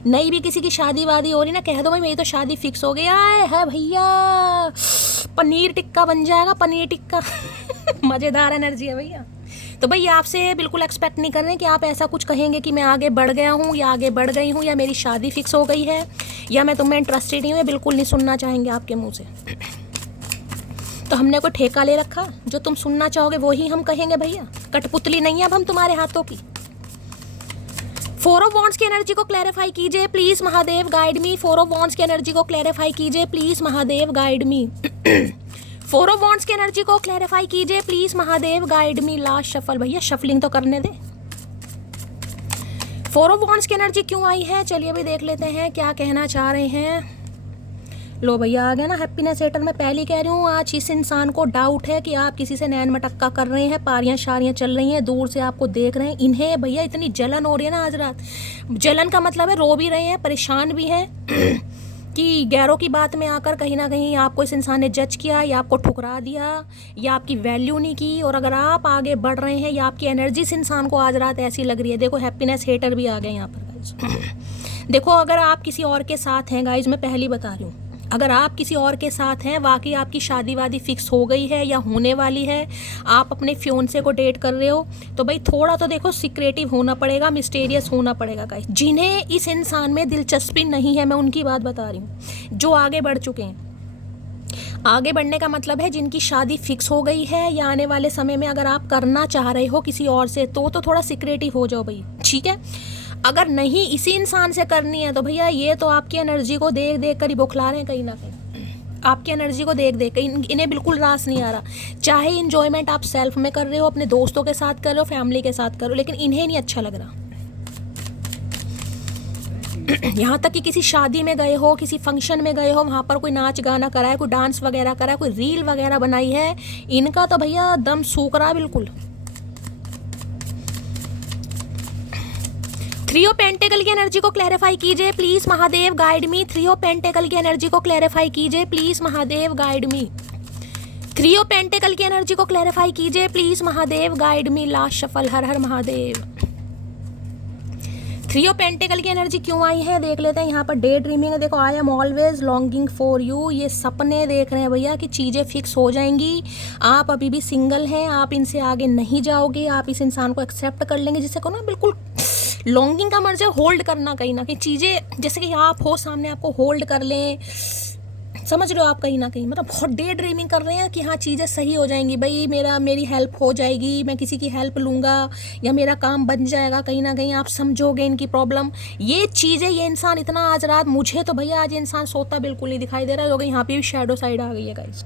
नई भी किसी की शादी वादी हो रही ना, कह दो भाई मेरी तो शादी फिक्स हो गई है भैया, पनीर टिक्का बन जाएगा, पनीर टिक्का मज़ेदार एनर्जी है भैया। तो भाई आपसे बिल्कुल एक्सपेक्ट नहीं कर रहे हैं कि आप ऐसा कुछ कहेंगे कि मैं आगे बढ़ गया हूँ या आगे बढ़ गई हूँ या मेरी शादी फिक्स हो गई है या मैं तुम्हें इंटरेस्टेड नहीं हूँ, बिल्कुल नहीं सुनना चाहेंगे आपके मुंह से। तो हमने कोई ठेका ले रखा, जो तुम सुनना चाहोगे वो ही हम कहेंगे भैया। कठपुतली नहीं है अब हम तुम्हारे हाथों की। 4 ऑफ वॉन्ड्स की एनर्जी को क्लैरिफाई कीजिए please Mahadev guide me. 4 of wands की एनर्जी को क्लैरिफाई कीजिए please Mahadev guide me. 4 of wands की एनर्जी को क्लैरिफाई कीजिए please Mahadev guide me. Last shuffle भैया, शफलिंग तो करने दे। 4 ऑफ वॉन्ड्स की एनर्जी क्यों आई है, चलिए अभी देख लेते हैं क्या कहना चाह रहे हैं। लो भैया आ गया ना हैप्पीनेस हेटर। मैं पहले कह रही हूँ, आज इस इंसान को डाउट है कि आप किसी से नैन मटक्का कर रहे हैं, पारियां शारियां चल रही हैं, दूर से आपको देख रहे हैं। इन्हें भैया इतनी जलन हो रही है ना आज रात। जलन का मतलब है रो भी रहे हैं, परेशान भी हैं कि गैरों की बात में आकर कहीं ना कहीं आपको इस इंसान ने जज किया या आपको ठुकरा दिया या आपकी वैल्यू नहीं की। और अगर आप आगे बढ़ रहे हैं या आपकी एनर्जी इस इंसान को आज रात ऐसी लग रही है, देखो हैप्पीनेस हेटर भी आ गए यहाँ पर। देखो अगर आप किसी और के साथ हैं गाइज, मैं पहली बता रही हूँ, अगर आप किसी और के साथ हैं, वाकई आपकी शादी वादी फिक्स हो गई है या होने वाली है, आप अपने फियोंसे को डेट कर रहे हो, तो भाई थोड़ा तो देखो सीक्रेटिव होना पड़ेगा, मिस्टीरियस होना पड़ेगा गाइस। जिन्हें इस इंसान में दिलचस्पी नहीं है, मैं उनकी बात बता रही हूँ, जो आगे बढ़ चुके हैं। आगे बढ़ने का मतलब है जिनकी शादी फिक्स हो गई है या आने वाले समय में अगर आप करना चाह रहे हो किसी और से, तो थोड़ा सीक्रेटिव हो जाओ भाई, ठीक है। अगर नहीं इसी इंसान से करनी है तो भैया ये तो आपकी एनर्जी को देख देख कर ही बौखला रहे हैं कहीं ना कहीं। आपकी एनर्जी को देख देख कर इन्हें बिल्कुल रास नहीं आ रहा। चाहे इंजॉयमेंट आप सेल्फ में कर रहे हो, अपने दोस्तों के साथ कर रहे हो, फैमिली के साथ कर रहे हो, लेकिन इन्हें नहीं अच्छा लग रहा। यहाँ तक कि किसी शादी में गए हो, किसी फंक्शन में गए हो, वहाँ पर कोई नाच गाना करा है, कोई डांस वगैरह करा है, कोई रील वगैरह बनाई है, इनका तो भैया दम सूख रहा बिल्कुल। 3 ऑफ पेंटेकल की एनर्जी को क्लैरिफाई कीजिए please Mahadev guide me. 3 of pentacle की एनर्जी को क्लैरिफाई कीजिए please Mahadev guide me. 3 of pentacle की एनर्जी को क्लैरिफाई कीजिए please Mahadev guide me. Last shuffle, Har Har Mahadev. 3 of pentacle की एनर्जी क्यों आई है देख लेते हैं। यहाँ पर डे ड्रीमिंग है, देखो I am always longing for you. ये सपने देख रहे हैं भैया कि चीज़ें फिक्स हो जाएंगी, आप अभी भी सिंगल हैं, आप इनसे आगे नहीं जाओगे, आप इस इंसान को एक्सेप्ट कर लेंगे, जिससे को ना बिल्कुल लॉन्गिंग का मर्ज है होल्ड करना, कहीं ना कहीं चीज़ें जैसे कि आप हो सामने, आपको होल्ड कर लें, समझ रहे हो आप, कहीं ना कहीं मतलब बहुत डे ड्रीमिंग कर रहे हैं कि हाँ चीज़ें सही हो जाएंगी भाई, मेरी हेल्प हो जाएगी, मैं किसी की हेल्प लूँगा या मेरा काम बन जाएगा, कहीं ना कहीं आप समझोगे इनकी प्रॉब्लम। ये चीज़ें, ये इंसान इतना आज रात, मुझे तो भैया आज इंसान सोता बिल्कुल नहीं दिखाई दे रहा है। यहाँ पे भी शैडो साइड आ गई है guys.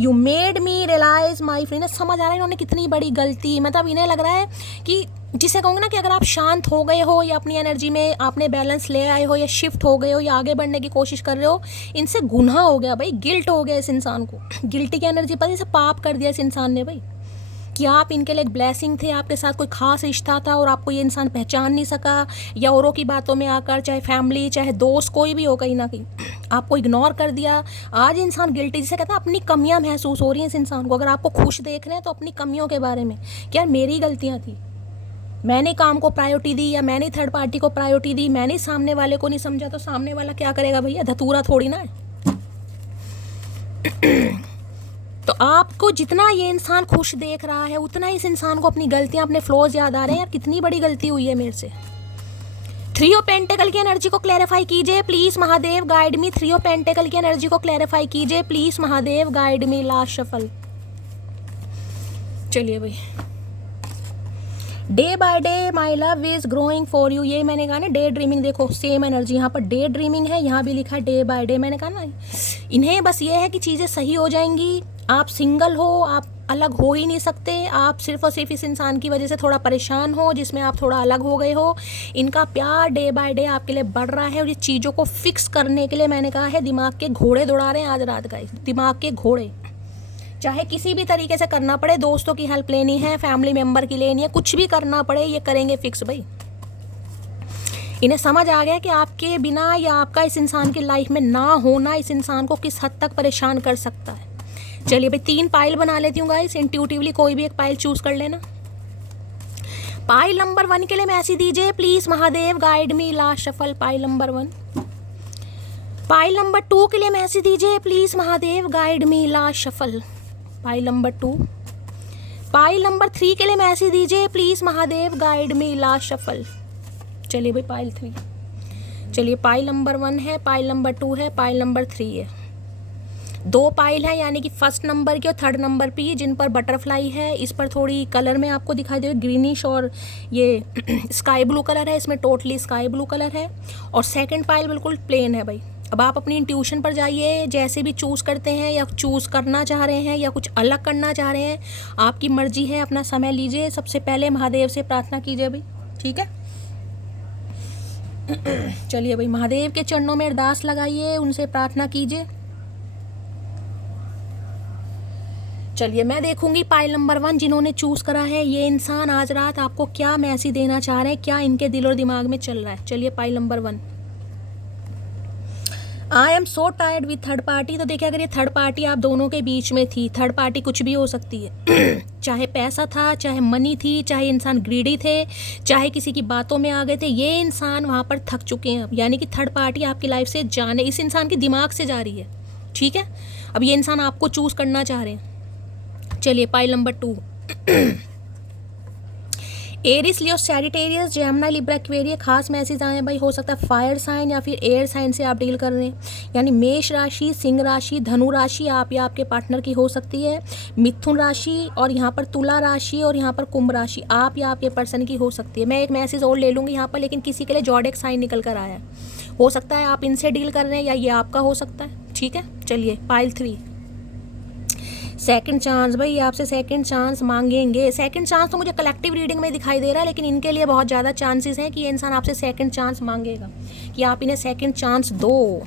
You made me realise my friend, समझ आ रहा है इन्होंने कितनी बड़ी गलती, मतलब इन्हें लग रहा है कि जिसे कहूँगा ना कि अगर आप शांत हो गए हो या अपनी एनर्जी में आपने बैलेंस ले आए हो या शिफ्ट हो गए हो या आगे बढ़ने की कोशिश कर रहे हो, इनसे गुनाह हो गया भाई, गिल्ट हो गया इस इंसान को, गिल्टी की एनर्जी पर इसे पाप कर दिया इस इंसान ने भाई, कि आप इनके लिए एक ब्लेसिंग थे, आपके साथ कोई खास रिश्ता था और आपको ये इंसान पहचान नहीं सका, या औरों की बातों में आकर, चाहे फैमिली चाहे दोस्त कोई भी हो, कहीं ना कहीं आपको इग्नोर कर दिया। आज इंसान गिल्टी, जिसे कहता है अपनी कमियां महसूस हो रही हैं इस इंसान को। अगर आपको खुश देख रहे हैं तो अपनी कमियों के बारे में, क्या मेरी गलतियां थी, मैंने काम को प्रायोरिटी दी या मैंने थर्ड पार्टी को प्रायोरिटी दी, मैंने सामने वाले को नहीं समझा, तो सामने वाला क्या करेगा भैया, धतूरा थोड़ी ना है। तो आपको जितना ये इंसान खुश देख रहा है उतना इस इंसान को अपनी गलतियां, अपने फ्लॉज याद आ रहे हैं, यार कितनी बड़ी गलती हुई है मेरे से। 3 ऑफ पेंटेकल की एनर्जी को क्लैरिफाई कीजिए please Mahadev, guide me. 3 of pentacle की एनर्जी को क्लैरिफाई कीजिए please Mahadev, guide me. Last shuffle. चलिए भाई, day by day my love is growing for you, ये मैंने कहा ना डे ड्रीमिंग, देखो सेम एनर्जी, यहाँ पर डे ड्रीमिंग है, यहाँ भी लिखा है डे बाय डे। मैंने कहा ना इन्हें बस ये है कि चीज़ें सही हो जाएंगी। आप सिंगल हो, आप अलग हो ही नहीं सकते, आप सिर्फ और सिर्फ इस इंसान की वजह से थोड़ा परेशान हो जिसमें आप थोड़ा अलग हो गए हो। इनका प्यार डे बाय डे आपके लिए बढ़ रहा है और ये चीज़ों को फिक्स करने के लिए मैंने कहा है दिमाग के घोड़े दौड़ा रहे हैं आज रात का, दिमाग के घोड़े, चाहे किसी भी तरीके से करना पड़े, दोस्तों की हेल्प लेनी है, फैमिली मेंबर की लेनी है, कुछ भी करना पड़े ये करेंगे फिक्स भाई। इन्हें समझ आ गया कि आपके बिना या आपका इस इंसान की लाइफ में ना होना इस इंसान को किस हद तक परेशान कर सकता है। चलिए भाई 3 पाइल बना लेती हूँ गाइस, इंट्यूटिवली कोई भी एक पाइल चूज कर लेना। पाइल नंबर 1 के लिए मैसेज दीजिए please Mahadev, guide me. Last shuffle, pile number 1। Pile number 2 के लिए मैसेज दीजिए please Mahadev, guide me. Last shuffle, pile number 2। Pile number 3 के लिए मैसेज दीजिए please Mahadev, guide me. Last shuffle. चलिए भाई पाइल 3। चलिए पाइल नंबर 1 है, पाइल नंबर 2 है, पाइल नंबर 3 है। 2 पाइल है, यानी कि फर्स्ट नंबर की और थर्ड नंबर की, जिन पर बटरफ्लाई है। इस पर थोड़ी कलर में आपको दिखाई दे ग्रीनिश और ये स्काई ब्लू कलर है, इसमें टोटली स्काई ब्लू कलर है। और सेकंड पाइल बिल्कुल प्लेन है भाई। अब आप अपनी इंट्यूशन पर जाइए, जैसे भी चूज़ करते हैं या चूज़ करना चाह रहे हैं या कुछ अलग करना चाह रहे हैं, आपकी मर्जी है, अपना समय लीजिए। सबसे पहले महादेव से प्रार्थना कीजिए भाई, ठीक है। चलिए भाई महादेव के चरणों में अरदास लगाइए, उनसे प्रार्थना कीजिए। चलिए मैं देखूंगी पाइल नंबर 1 जिन्होंने चूज करा है, ये इंसान आज रात आपको क्या मैसेज देना चाह रहे हैं, क्या इनके दिल और दिमाग में चल रहा है। चलिए pile number 1, I am so tired with third party. तो देखिए अगर ये थर्ड पार्टी आप दोनों के बीच में थी, थर्ड पार्टी कुछ भी हो सकती है चाहे पैसा था, चाहे मनी थी, चाहे इंसान ग्रीडी थे, चाहे किसी की बातों में आ गए थे, ये इंसान वहाँ पर थक चुके हैं। यानी कि थर्ड पार्टी आपकी लाइफ से जाने, इस इंसान के दिमाग से जा रही है, ठीक है। अब ये इंसान आपको चूज करना चाह रहे हैं। चलिए पाइल नंबर 2, एरिस, लियो, सैजिटेरियस, जेमिनी, लिब्रा, एक्वेरियस। खास मैसेज आए हैं भाई, हो सकता है फायर साइन या फिर एयर साइन से आप डील कर रहे हैं, यानी मेष राशि, सिंह राशि, धनु राशि आप या आपके पार्टनर की हो सकती है, मिथुन राशि, और यहाँ पर तुला राशि, और यहाँ पर कुंभ राशि आप या आपके पर्सन की हो सकती है। मैं एक मैसेज और ले लूँगी यहाँ पर, लेकिन किसी के लिए जॉडिक साइन निकल कर आया है, हो सकता है आप इनसे डील कर रहे हैं या ये आपका हो सकता है, ठीक है। चलिए पाइल 3, सेकंड चांस। भाई आपसे सेकंड चांस मांगेंगे। सेकंड चांस तो मुझे कलेक्टिव रीडिंग में दिखाई दे रहा है, लेकिन इनके लिए बहुत ज़्यादा चांसेस हैं कि ये इंसान आपसे सेकंड चांस मांगेगा, कि आप इन्हें सेकंड चांस दो।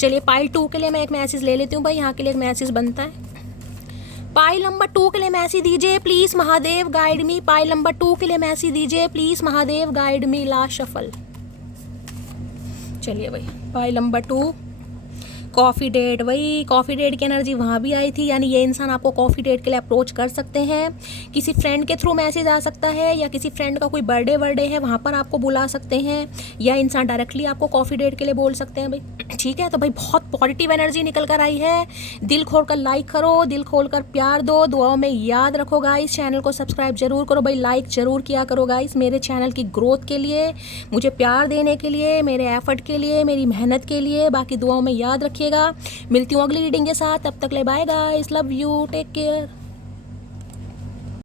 चलिए पाइल 2 के लिए मैं एक मैसेज ले लेती हूँ भाई, यहाँ के लिए एक मैसेज बनता है। पाइल नंबर 2 के लिए मैसेज दीजिए please Mahadev, guide me. Pile number 2 के लिए मैसेज दीजिए please Mahadev, guide me. Last shuffle. चलिए भाई पाइल नंबर 2, कॉफ़ी डेट, वही कॉफ़ी डेट की एनर्जी वहाँ भी आई थी, यानी ये इंसान आपको कॉफ़ी डेट के लिए अप्रोच कर सकते हैं। किसी फ्रेंड के थ्रू मैसेज आ सकता है, या किसी फ्रेंड का कोई बर्थडे है वहाँ पर आपको बुला सकते हैं, या इंसान डायरेक्टली आपको कॉफ़ी डेट के लिए बोल सकते हैं भाई। ठीक है, तो भाई बहुत पॉजिटिव एनर्जी निकल कर आई है। दिल खोल कर लाइक करो, दिल खोल कर प्यार दो, दुआओं में याद रखो गाइस। चैनल को सब्सक्राइब जरूर करो भाई, लाइक जरूर किया करो गाइस, मेरे चैनल की ग्रोथ के लिए, मुझे प्यार देने के लिए, मेरे एफर्ट के लिए, मेरी मेहनत के लिए। बाकी दुआओं में याद रखिएगा। मिलती हूँ अगली रीडिंग के साथ, तब तक ले bye guys, love you, take care.